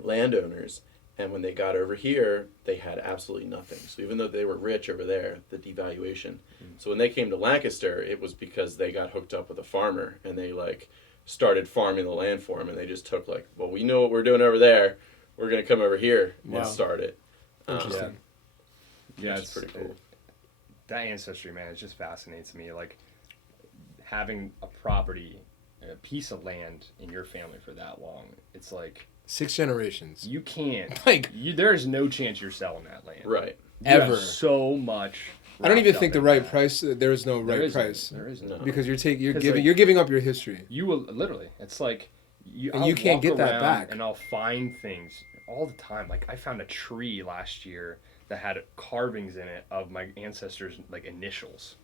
landowners. And when they got over here, they had absolutely nothing. So even though they were rich over there, the devaluation. So when they came to Lancaster, it was because they got hooked up with a farmer and they like started farming the land for him. And they just took like, well, we know what we're doing over there. We're going to come over here and start it. Interesting. Yeah, it's pretty cool. That ancestry, man, it just fascinates me. Like having a property, a piece of land in your family for that long. It's like 6 generations. you can't Like there is no chance you're selling that land. Right. You have Ever. so much. I don't even wrapped think up the in right that. price. There is no There right isn't. price There isn't. No. because you're 'Cause, giving up your history. You will literally. It's like And I'll you can't walk get that around back. and I'll find things all the time. Like I found a tree last year that had carvings in it of my ancestors' like initials.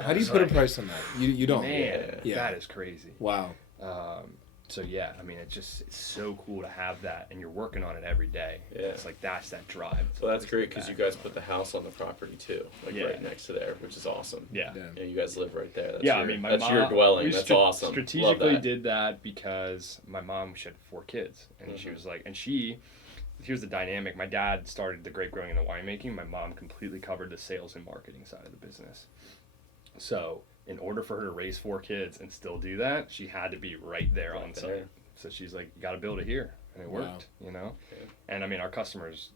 How do you put a price on that? You don't. Man, Yeah. that is crazy. Wow. So yeah, I mean, it's so cool to have that, and you're working on it every day. Yeah. It's like that's that drive. Well, that's great because you guys put the house on the property too, like Yeah. right next to there, which is awesome. Yeah. Yeah, you guys live right there. That's Yeah, your, I mean, my that's mom, your dwelling. we That's awesome. Love Strategically that. did that because my mom, she had 4 kids, and she was like, here's the dynamic. My dad started the grape growing and the winemaking. My mom completely covered the sales and marketing side of the business. So in order for her to raise 4 kids and still do that, she had to be right there on site. there. So she's like, you got to build it here, and it worked. You know, and I mean, our customers.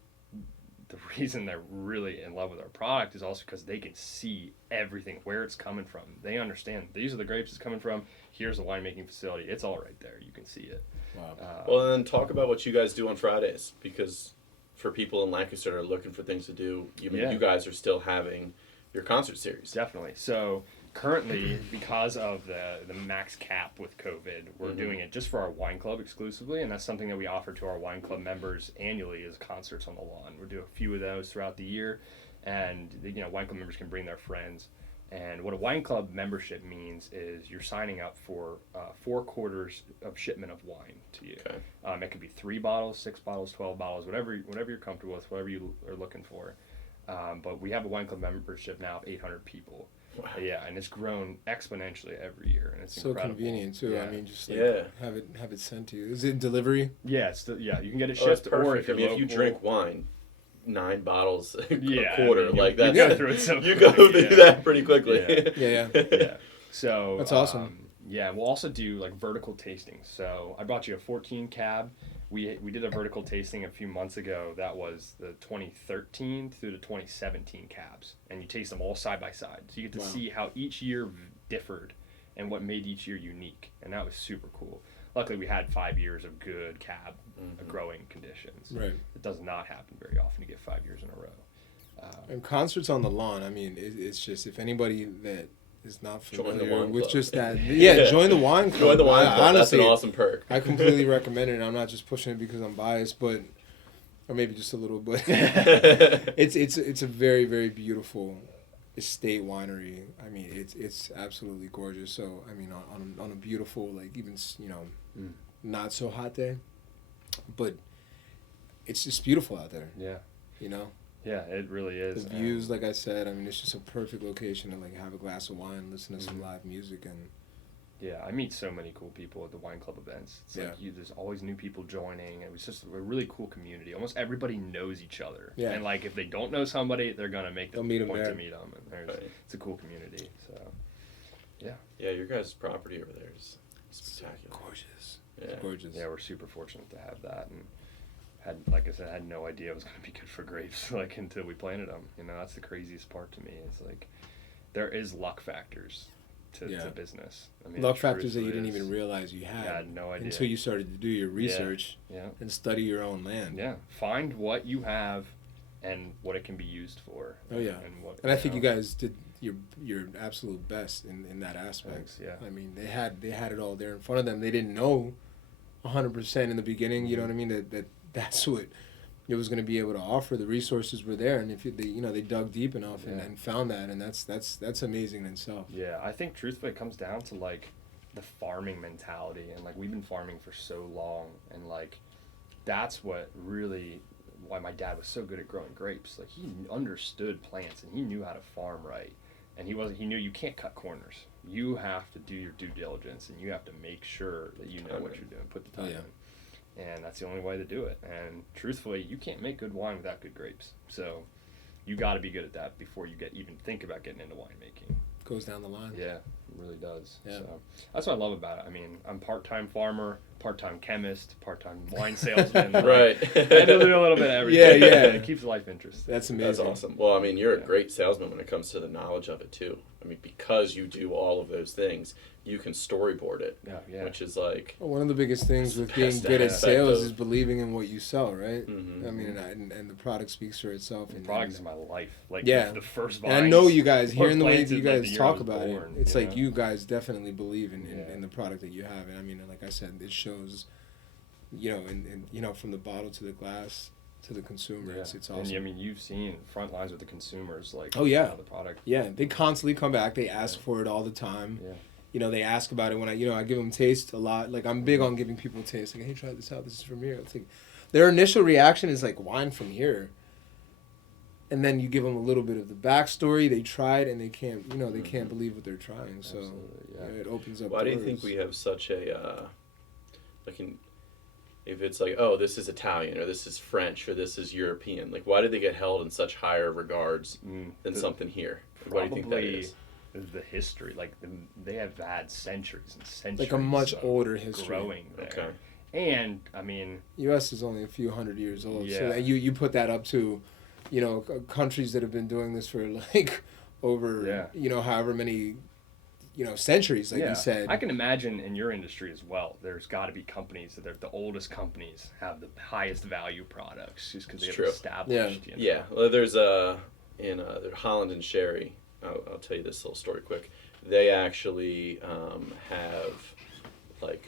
The reason they're really in love with our product is also because they can see everything, where it's coming from. They understand these are the grapes it's coming from. Here's the winemaking facility. It's all right there. You can see it. Wow. Well, and then talk about what you guys do on Fridays, because for people in Lancaster that are looking for things to do, you guys are still having your concert series. Definitely. So currently, because of the max cap with COVID, we're doing it just for our wine club exclusively, and that's something that we offer to our wine club members annually is concerts on the lawn. We'll do a few of those throughout the year, and wine club members can bring their friends. And what a wine club membership means is you're signing up for 4 quarters of shipment of wine to you. Okay. It could be 3 bottles, 6 bottles, 12 bottles, whatever you're comfortable with, whatever you are looking for. But we have a wine club membership now of 800 people. Wow. Yeah, and it's grown exponentially every year, and it's So incredible. convenient too. Yeah. I mean, just like have it sent to you. Is it delivery? Yeah, you can get it Oh, that's shipped, or perfect. if you're if you local- drink wine, 9 bottles a Yeah, quarter, I mean, like you that's go through it so you quick, go through yeah. that pretty quickly. Yeah. Yeah. So That's awesome. Yeah, we'll also do like vertical tastings. So I brought you a 14 cab. We did a vertical tasting a few months ago. That was the 2013 through the 2017 cabs, and you taste them all side by side. So you get to see how each year differed and what made each year unique, and that was super cool. Luckily, we had 5 years of good cab growing conditions. Right. It does not happen very often to get 5 years in a row. And concerts on the lawn. I mean, it's just if anybody that is not Join the familiar wine with club. just that, join the wine club. Join the wine club. Honestly, That's an awesome perk. I completely recommend it. I'm not just pushing it because I'm biased, but or maybe just a little, but it's a very, very beautiful estate winery. I mean, it's absolutely gorgeous. So I mean, on a beautiful, like even not so hot day, but it's just beautiful out there. Yeah. Yeah, it really is. The views, like I said, I mean, it's just a perfect location to like have a glass of wine, listen to some live music, and Yeah, I meet so many cool people at the wine club events. It's like there's always new people joining. It was just a really cool community. Almost everybody knows each other. Yeah. And like if they don't know somebody, they're gonna make the They'll meet 'em point there. to meet them. And it's a cool community. So Yeah, your guys' property over there is spectacular. gorgeous. Yeah. It's gorgeous. yeah, we're super fortunate to have that. And like I said, had no idea it was gonna be good for grapes like until we planted them. That's the craziest part to me. It's like there is luck factors to business. I mean, Luck it factors that you truthfully didn't even is. realize you had. Yeah, I had no idea. Until you started to do your research Yeah. and study your own land. Yeah, find what you have and what it can be used for. Oh yeah, And I think you guys did your absolute best in that aspect. Thanks, yeah. I mean, they had it all there in front of them. They didn't know 100% in the beginning. You know what I mean? That's what it was going to be able to offer. The resources were there, and if they dug deep enough and found that, and that's amazing in itself. Yeah, I think truthfully it comes down to like the farming mentality, and like we've been farming for so long, and like that's what really why my dad was so good at growing grapes. Like he understood plants and he knew how to farm right, and he knew you can't cut corners. You have to do your due diligence, and you have to make sure that you know what you're doing, put the time in. And that's the only way to do it. And truthfully, you can't make good wine without good grapes. So you got to be good at that before you even think about getting into winemaking. Goes down the line. Yeah, it really does. Yeah. So that's what I love about it. I mean, I'm part-time farmer, part-time chemist, part-time wine salesman. Right. I do a little bit of everything. Yeah. It keeps life interesting. That's amazing. That's awesome. Well, I mean, you're a great salesman when it comes to the knowledge of it too. I mean, because you do all of those things, you can storyboard it, which is like One of the biggest things with being good at sales is believing in what you sell, right? I mean, and the product speaks for itself. The product is my life. Like the first vines. And I know you guys, hearing the way that you guys talk about it, it's like you guys definitely believe in the product that you have. And I mean, like I said, it shows, and from the bottle to the glass to the consumer. It's awesome. And I mean, you've seen front lines with the consumers, like the product. Yeah, they constantly come back. They ask for it all the time. Yeah. They ask about it when I give them taste a lot. Like, I'm big on giving people taste. Like, hey, try this out. This is from here. It's like, their initial reaction is like, wine from here. And then you give them a little bit of the backstory. They tried and they can't, they can't believe what they're trying. So it opens up. Why do you think we have such a, if it's like, oh, this is Italian or this is French or this is European, like, why do they get held in such higher regards than something here? Why do you think that is? The history, like they have had centuries and centuries, like a much older history growing there. Okay. And I mean, U.S. is only a few hundred years old, so that you put that up to, countries that have been doing this for like over, however many, centuries, like you said. I can imagine in your industry as well, there's got to be companies that the oldest companies have the highest value products just because they've established. Yeah. Well, there's in Holland and Sherry. I'll tell you this little story quick. They actually have like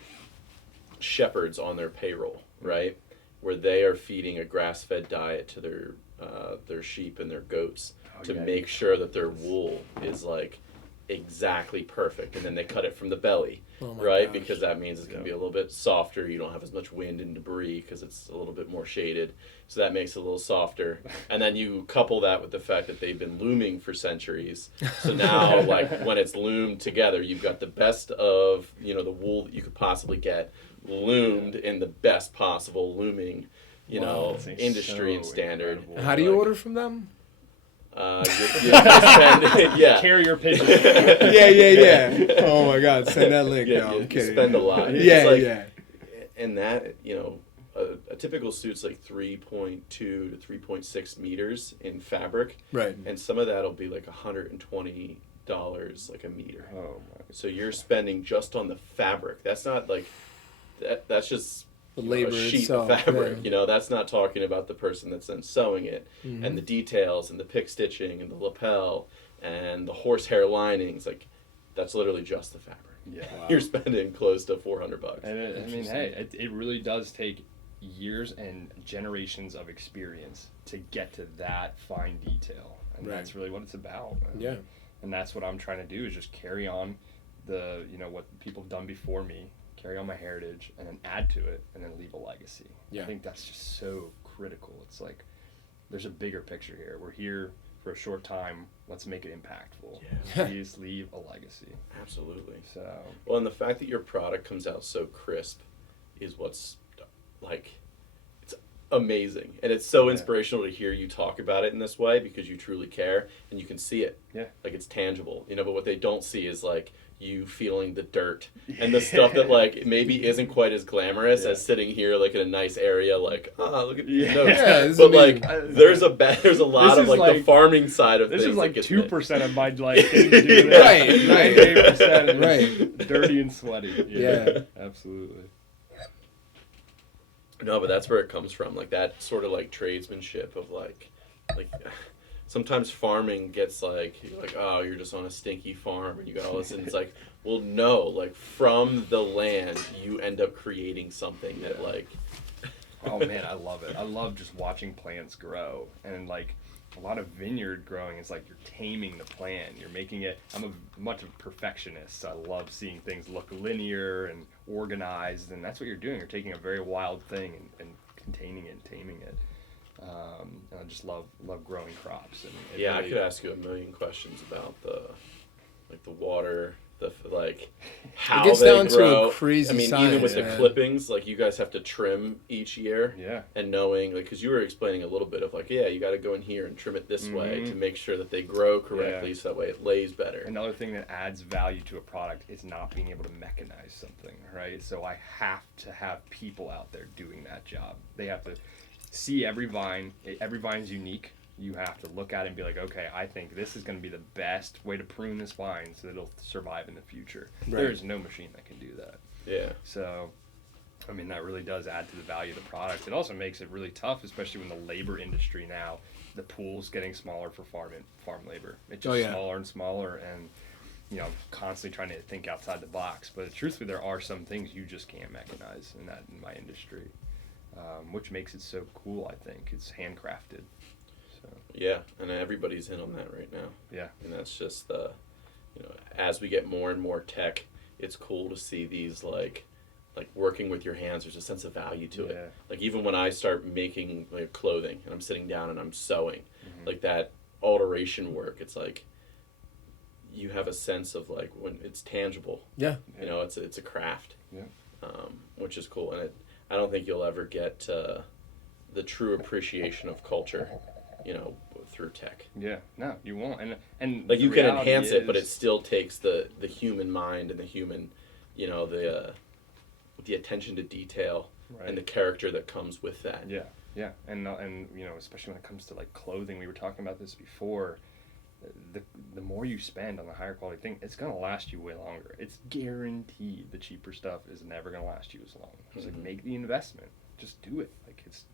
shepherds on their payroll, right? Where they are feeding a grass-fed diet to their sheep and their goats to make sure that their wool is like exactly perfect, and then they cut it from the belly, right? Gosh. Because that means it's going to be a little bit softer. You don't have as much wind and debris because it's a little bit more shaded, so that makes it a little softer. And then you couple that with the fact that they've been looming for centuries, so now like when it's loomed together, you've got the best of the wool that you could possibly get loomed in the best possible looming industry and standard. Incredible. How do you order from them? Carrier pigeon. Yeah. Oh my God, send that link. Yeah, I'm kidding. Spend a lot. Yeah. And that, a typical suit's like 3.2 to 3.6 meters in fabric. Right. And some of that'll be like $120 like a meter. Oh my. So you're spending just on the fabric. That's not like that's just the labor a sheet itself, of fabric. That's not talking about the person that's then sewing it and the details and the pick stitching and the lapel and the horsehair linings. Like, that's literally just the fabric. Yeah, wow. You're spending close to $400. And it really does take years and generations of experience to get to that fine detail, and that's really what it's about. And that's what I'm trying to do, is just carry on the what people have done before me, carry on my heritage, and then add to it, and then leave a legacy. I think that's just so critical. It's like there's a bigger picture here. We're here for a short time. Let's make it impactful. Please leave a legacy. Absolutely. So well, and the fact that your product comes out so crisp is what's like, it's amazing, and it's so inspirational to hear you talk about it in this way, because you truly care and you can see it. Like, it's tangible, but what they don't see is like you feeling the dirt and the stuff that like maybe isn't quite as glamorous as sitting here like in a nice area, like look at these notes. But like there's a lot of like the farming side of this things. This is like 2% of my like getting to do this. Right. 98% dirty and sweaty. Yeah, absolutely. No, but that's where it comes from, like that sort of like tradesmanship of like sometimes farming gets like, you're like, oh, you're just on a stinky farm and you got all this, and it's like, well, no, like from the land you end up creating something that like oh man, I love it. I love just watching plants grow, and like a lot of vineyard growing is like you're taming the plant, you're making it. I'm much of a perfectionist, so I love seeing things look linear and organized, and that's what you're doing. You're taking a very wild thing and containing it and taming it. And I just love growing crops. And it Yeah, really, I could ask you a million questions about the water, how gets they down to a grow. crazy I mean, even science, with the man. clippings, like you guys have to trim each year. Yeah. And knowing, like, because you were explaining a little bit of like, yeah, you got to go in here and trim it this way to Mhm. make sure that they grow correctly, Yeah. so that way it lays better. Another thing that adds value to a product is not being able to mechanize something, right? So I have to have people out there doing that job. They have to see every vine. Every vine is unique. You have to look at it and be like, okay, I think this is going to be the best way to prune this vine so that it'll survive in the future. Right. There's no machine that can do that. Yeah. So, I mean, that really does add to the value of the product. It also makes it really tough, especially when the labor industry now, the pool's getting smaller for farm labor. It's just smaller and smaller, and constantly trying to think outside the box. But truthfully, there are some things you just can't mechanize in my industry, which makes it so cool. I think it's handcrafted. So Yeah, and everybody's in on that right now. yeah, And that's just as we get more and more tech, it's cool to see these like working with your hands. There's a sense of value to Yeah. it. Like even when I start making like clothing and I'm sitting down and I'm sewing, like that alteration work, it's like you have a sense of like when it's tangible. Yeah. It's a craft. Yeah. Which is cool, and I don't think you'll ever get the true appreciation of culture, through tech. yeah. No, you won't. And Like you the can reality enhance it, but it is- still takes the human mind and the human, the attention to detail Right. and the character that comes with that. Yeah, yeah, and especially when it comes to like clothing, we were talking about this before. The more you spend on the higher quality thing, it's gonna last you way longer. It's guaranteed. The cheaper stuff is never gonna last you as long. It's like make the investment, just do it. Like it's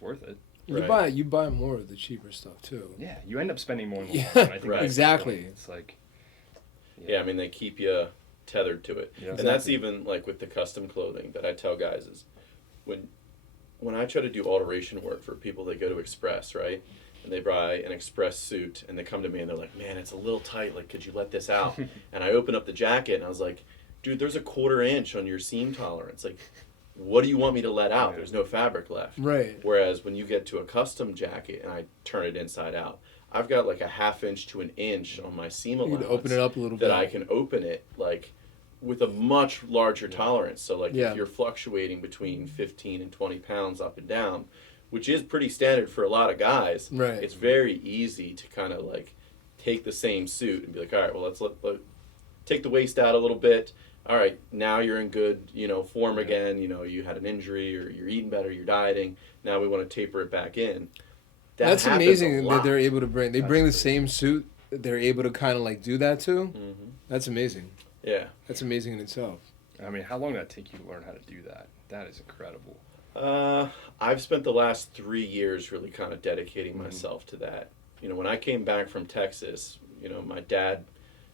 worth it. Right. You buy more of the cheaper stuff too. Yeah, you end up spending more in the Yeah, long run. I think right. that's the Exactly. point. It's like Yeah, I mean they keep you tethered to it, Yeah. and that's even like with the custom clothing that I tell guys is when I try to do alteration work for people, they go to Express, right? And they buy an Express suit, and they come to me and they're like, "Man, it's a little tight. Like, could you let this out?" And I open up the jacket, and I was like, "Dude, there's a 1/4 inch on your seam tolerance. Like, what do you want me to let out? Yeah. There's no fabric left." Right. Whereas when you get to a custom jacket and I turn it inside out, I've got like a 1/2 inch to an inch on my seam You allowance can open it up a little that bit. I can open it like with a much larger tolerance. So like Yeah. if you're fluctuating between 15 and 20 pounds up and down, which is pretty standard for a lot of guys, Right. it's very easy to kind of like take the same suit and be like, all right, well, let's take the waist out a little bit. All right, now you're in good, form Yeah. again. You had an injury or you're eating better, you're dieting. Now we want to taper it back in. That's happens a amazing that lot. they're able to bring. They That's bring the crazy. same suit. They're able to kind of like do that too. Mhm. That's amazing. Yeah. That's amazing in itself. I mean, how long did that take you to learn how to do that? That is incredible. I've spent the last 3 years really kind of dedicating Mhm. myself to that. When I came back from Texas, my dad,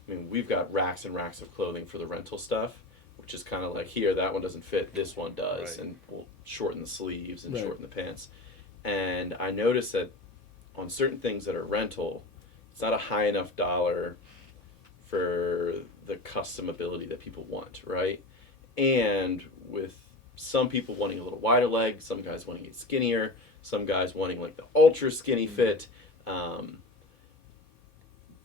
we've got racks and racks of clothing for the rental stuff, which is kind of like, here, that one doesn't fit, this one does, Right. and we'll shorten the sleeves and Right. shorten the pants. And I noticed that on certain things that are rental, it's not a high enough dollar for the custom ability that people want, right? And with some people wanting a little wider leg, some guys wanting it skinnier, some guys wanting like the ultra skinny fit.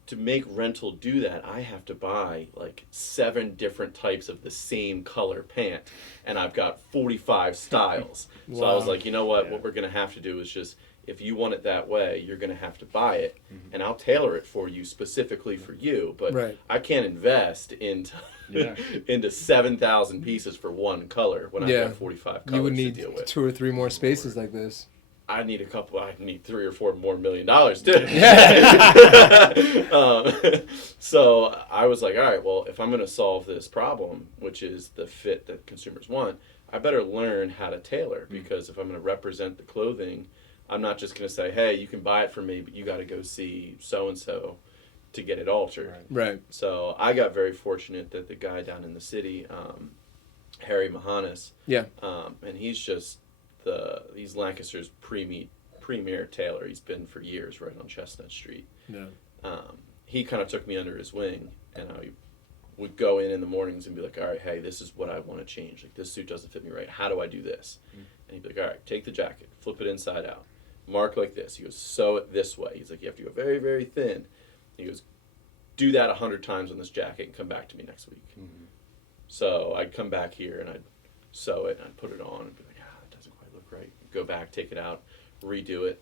To make rental do that, I have to buy like 7 different types of the same color pant, and I've got 45 styles. So I was Wow. like, you know what? Yeah. What we're gonna have to do is just, if you want it that way, you're gonna have to buy it, and I'll tailor it for you specifically for you. But Right. I can't invest into Yeah. into 7,000 pieces for one color when I've Yeah. got 45 colors You would to need deal with. 2 or 3 more spaces like this. I need I need $3 or $4 more million too. So I was like, all right, well, if I'm going to solve this problem, which is the fit that consumers want, I better learn how to tailor, because if I'm going to represent the clothing, I'm not just going to say, hey, you can buy it from me, but you got to go see so-and-so to get it altered. Right. Right. So I got very fortunate that the guy down in the city, Harry Mahanis, Yeah. and he's Lancaster's premier tailor. He's been for years right on Chestnut Street. Yeah. He kind of took me under his wing, and I would go in the mornings and be like, all right, hey, this is what I want to change. Like, this suit doesn't fit me right. How do I do this? And he'd be like, all right, take the jacket, flip it inside out, mark like this. He goes, sew it this way. He's like, you have to go very, very thin. He goes, do that 100 times on this jacket and come back to me next week. Mm-hmm. So I'd come back here and I'd sew it and I'd put it on and be like, it doesn't quite look right. Go back, take it out, redo it.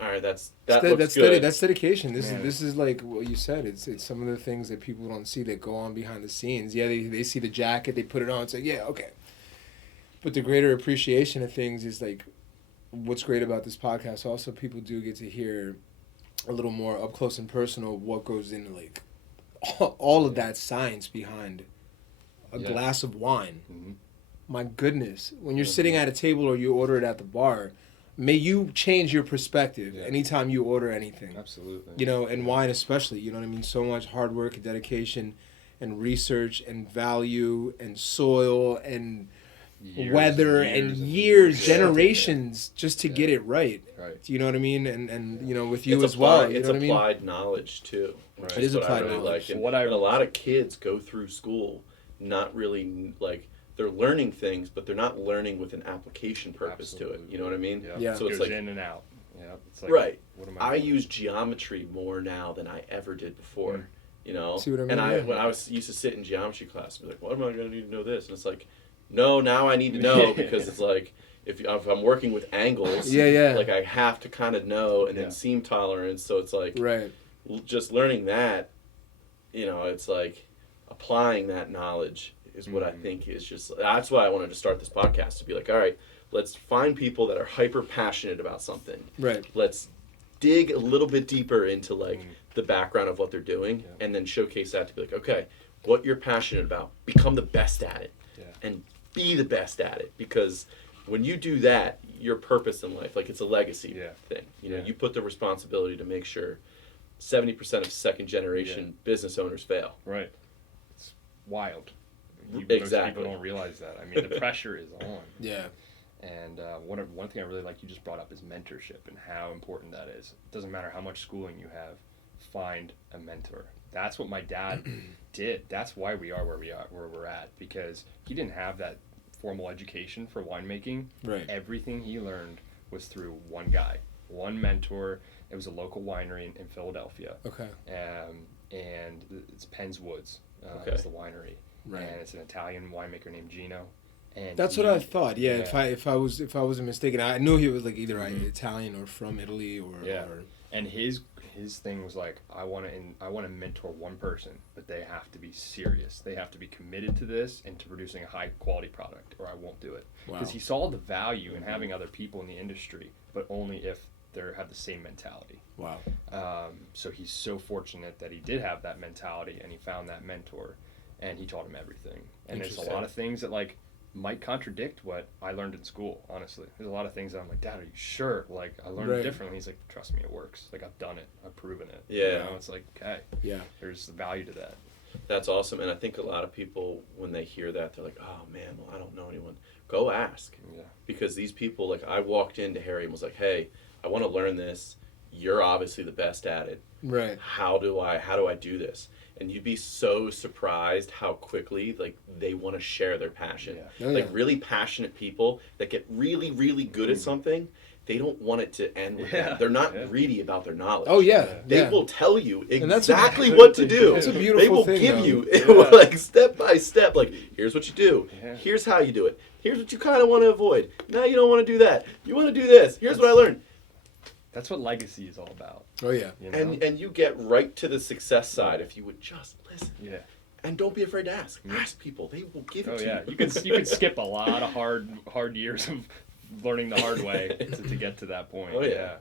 All right, that's good. That's dedication. This is like what you said. It's some of the things that people don't see that go on behind the scenes. Yeah, they see the jacket, they put it on, it's like, yeah, okay. But the greater appreciation of things is like, what's great about this podcast. Also, people do get to hear a little more up close and personal what goes into like all of that science behind a glass of wine. Mm-hmm. My goodness, when you're sitting at a table or you order it at the bar, may you change your perspective anytime you order anything. Absolutely. You know, and wine especially, you know what I mean? So much hard work and dedication and research and value and soil and weather and years, generations just to get it right. Right. You know what I mean? And you know, with you it's as well. You it's know what applied I mean? knowledge too. Right. It is applied knowledge. Like. And a lot of kids go through school not really like, they're learning things, but they're not learning with an application purpose to it. You know what I mean? Yeah. So it it's goes like in and out. Yeah. It's like, right. What am I use geometry more now than I ever did before. Mm. You know? See what I mean? And when I used to sit in geometry class, I'd be like, what am I going to need to know this? And it's like, no, now I need to know because it's like, if I'm working with angles, like I have to kind of know, and then seam tolerance. So it's like, just learning that, you know, it's like applying that knowledge is what I think is just, that's why I wanted to start this podcast, to be like, all right, let's find people that are hyper passionate about something. Right. Let's dig a little bit deeper into like the background of what they're doing, and then showcase that to be like, okay, what you're passionate about, become the best at it, and be the best at it, because when you do that, your purpose in life, like it's a legacy thing. You know, you put the responsibility to make sure 70% of second generation business owners fail. Right. It's wild. Exactly. Most people don't realize that. I mean, the pressure is on. Yeah. And one thing I really like you just brought up is mentorship and how important that is. It doesn't matter how much schooling you have, find a mentor. That's what my dad did. That's why we are where we're at, because he didn't have that formal education for winemaking. Right. Everything he learned was through one guy, one mentor. It was a local winery in Philadelphia. Okay. And it's Penn's Woods. Is the winery. Right. And it's an Italian winemaker named Gino. And that's what I thought. Yeah. If I wasn't mistaken, I knew he was like either Italian or from Italy or. And his thing was like, I want to mentor one person, but they have to be serious. They have to be committed to this and to producing a high quality product, or I won't do it. Because he saw the value in having other people in the industry, but only if they have the same mentality. Wow. So he's so fortunate that he did have that mentality, and he found that mentor, and he taught him everything. And there's a lot of things that like might contradict what I learned in school, honestly. There's a lot of things that I'm like, Dad, are you sure? Like, I learned it differently. He's like, trust me, it works. Like, I've done it. I've proven it. Yeah. You know, it's like, okay. Yeah. There's value to that. That's awesome. And I think a lot of people, when they hear that, they're like, oh, man, well, I don't know anyone. Go ask. Yeah. Because these people, like, I walked into Harry and was like, hey, I want to learn this. You're obviously the best at it. Right. How do I do this? And you'd be so surprised how quickly like they want to share their passion. Yeah. Like really passionate people that get really, really good at something, they don't want it to end with that. They're not greedy about their knowledge. Oh yeah. They will tell you that's exactly what to do. It's a beautiful they will thing, give though. you like step by step, like here's what you do. Yeah. Here's how you do it. Here's what you kind of want to avoid. Now you don't want to do that. You want to do this. Here's what I learned. That's what legacy is all about. Oh yeah. You know? And you get right to the success side if you would just listen. Yeah. And don't be afraid to ask. Ask people; they will give it to you. You can skip a lot of hard years of learning the hard way to get to that point. Oh yeah.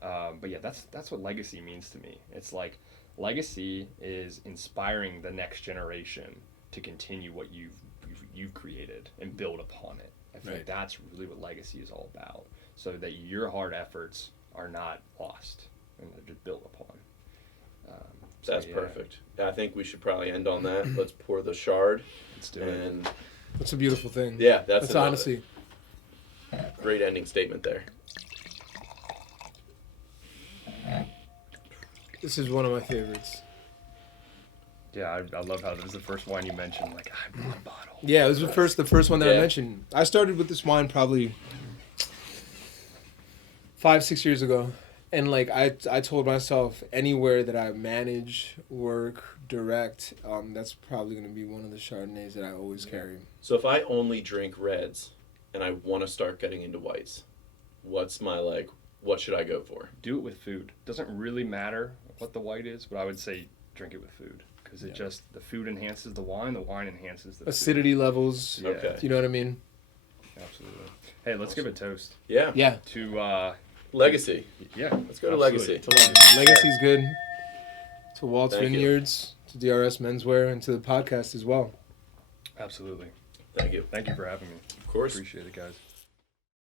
But yeah, that's what legacy means to me. It's like legacy is inspiring the next generation to continue what you've created and build upon it. I think that's really what legacy is all about. So that your hard efforts are not lost and they're just built upon. That's perfect. I think we should probably end on that. Let's pour the shard. Let's do it. That's a beautiful thing. Yeah, that's honestly great ending statement there. This is one of my favorites. Yeah, I love how this was the first wine you mentioned. Like, I bought a bottle. Yeah, it was the first one that I mentioned. I started with this wine probably 5-6 years ago. And like I told myself, anywhere that I manage, work, direct, that's probably going to be one of the Chardonnays that I always carry. So if I only drink reds and I want to start getting into whites, what should I go for? Do it with food. Doesn't really matter what the white is, but I would say drink it with food because the food enhances the wine enhances the acidity levels. Yeah. Okay. You know what I mean? Absolutely. Hey, let's give a toast Yeah. Yeah. to Legacy. yeah. Let's go to absolutely. legacy. Legacy's good. To Waltz Thank you. Vineyards, to DRS Menswear, and to the podcast as well. Absolutely. Thank you. Thank you for having me. Of course. Appreciate it, guys.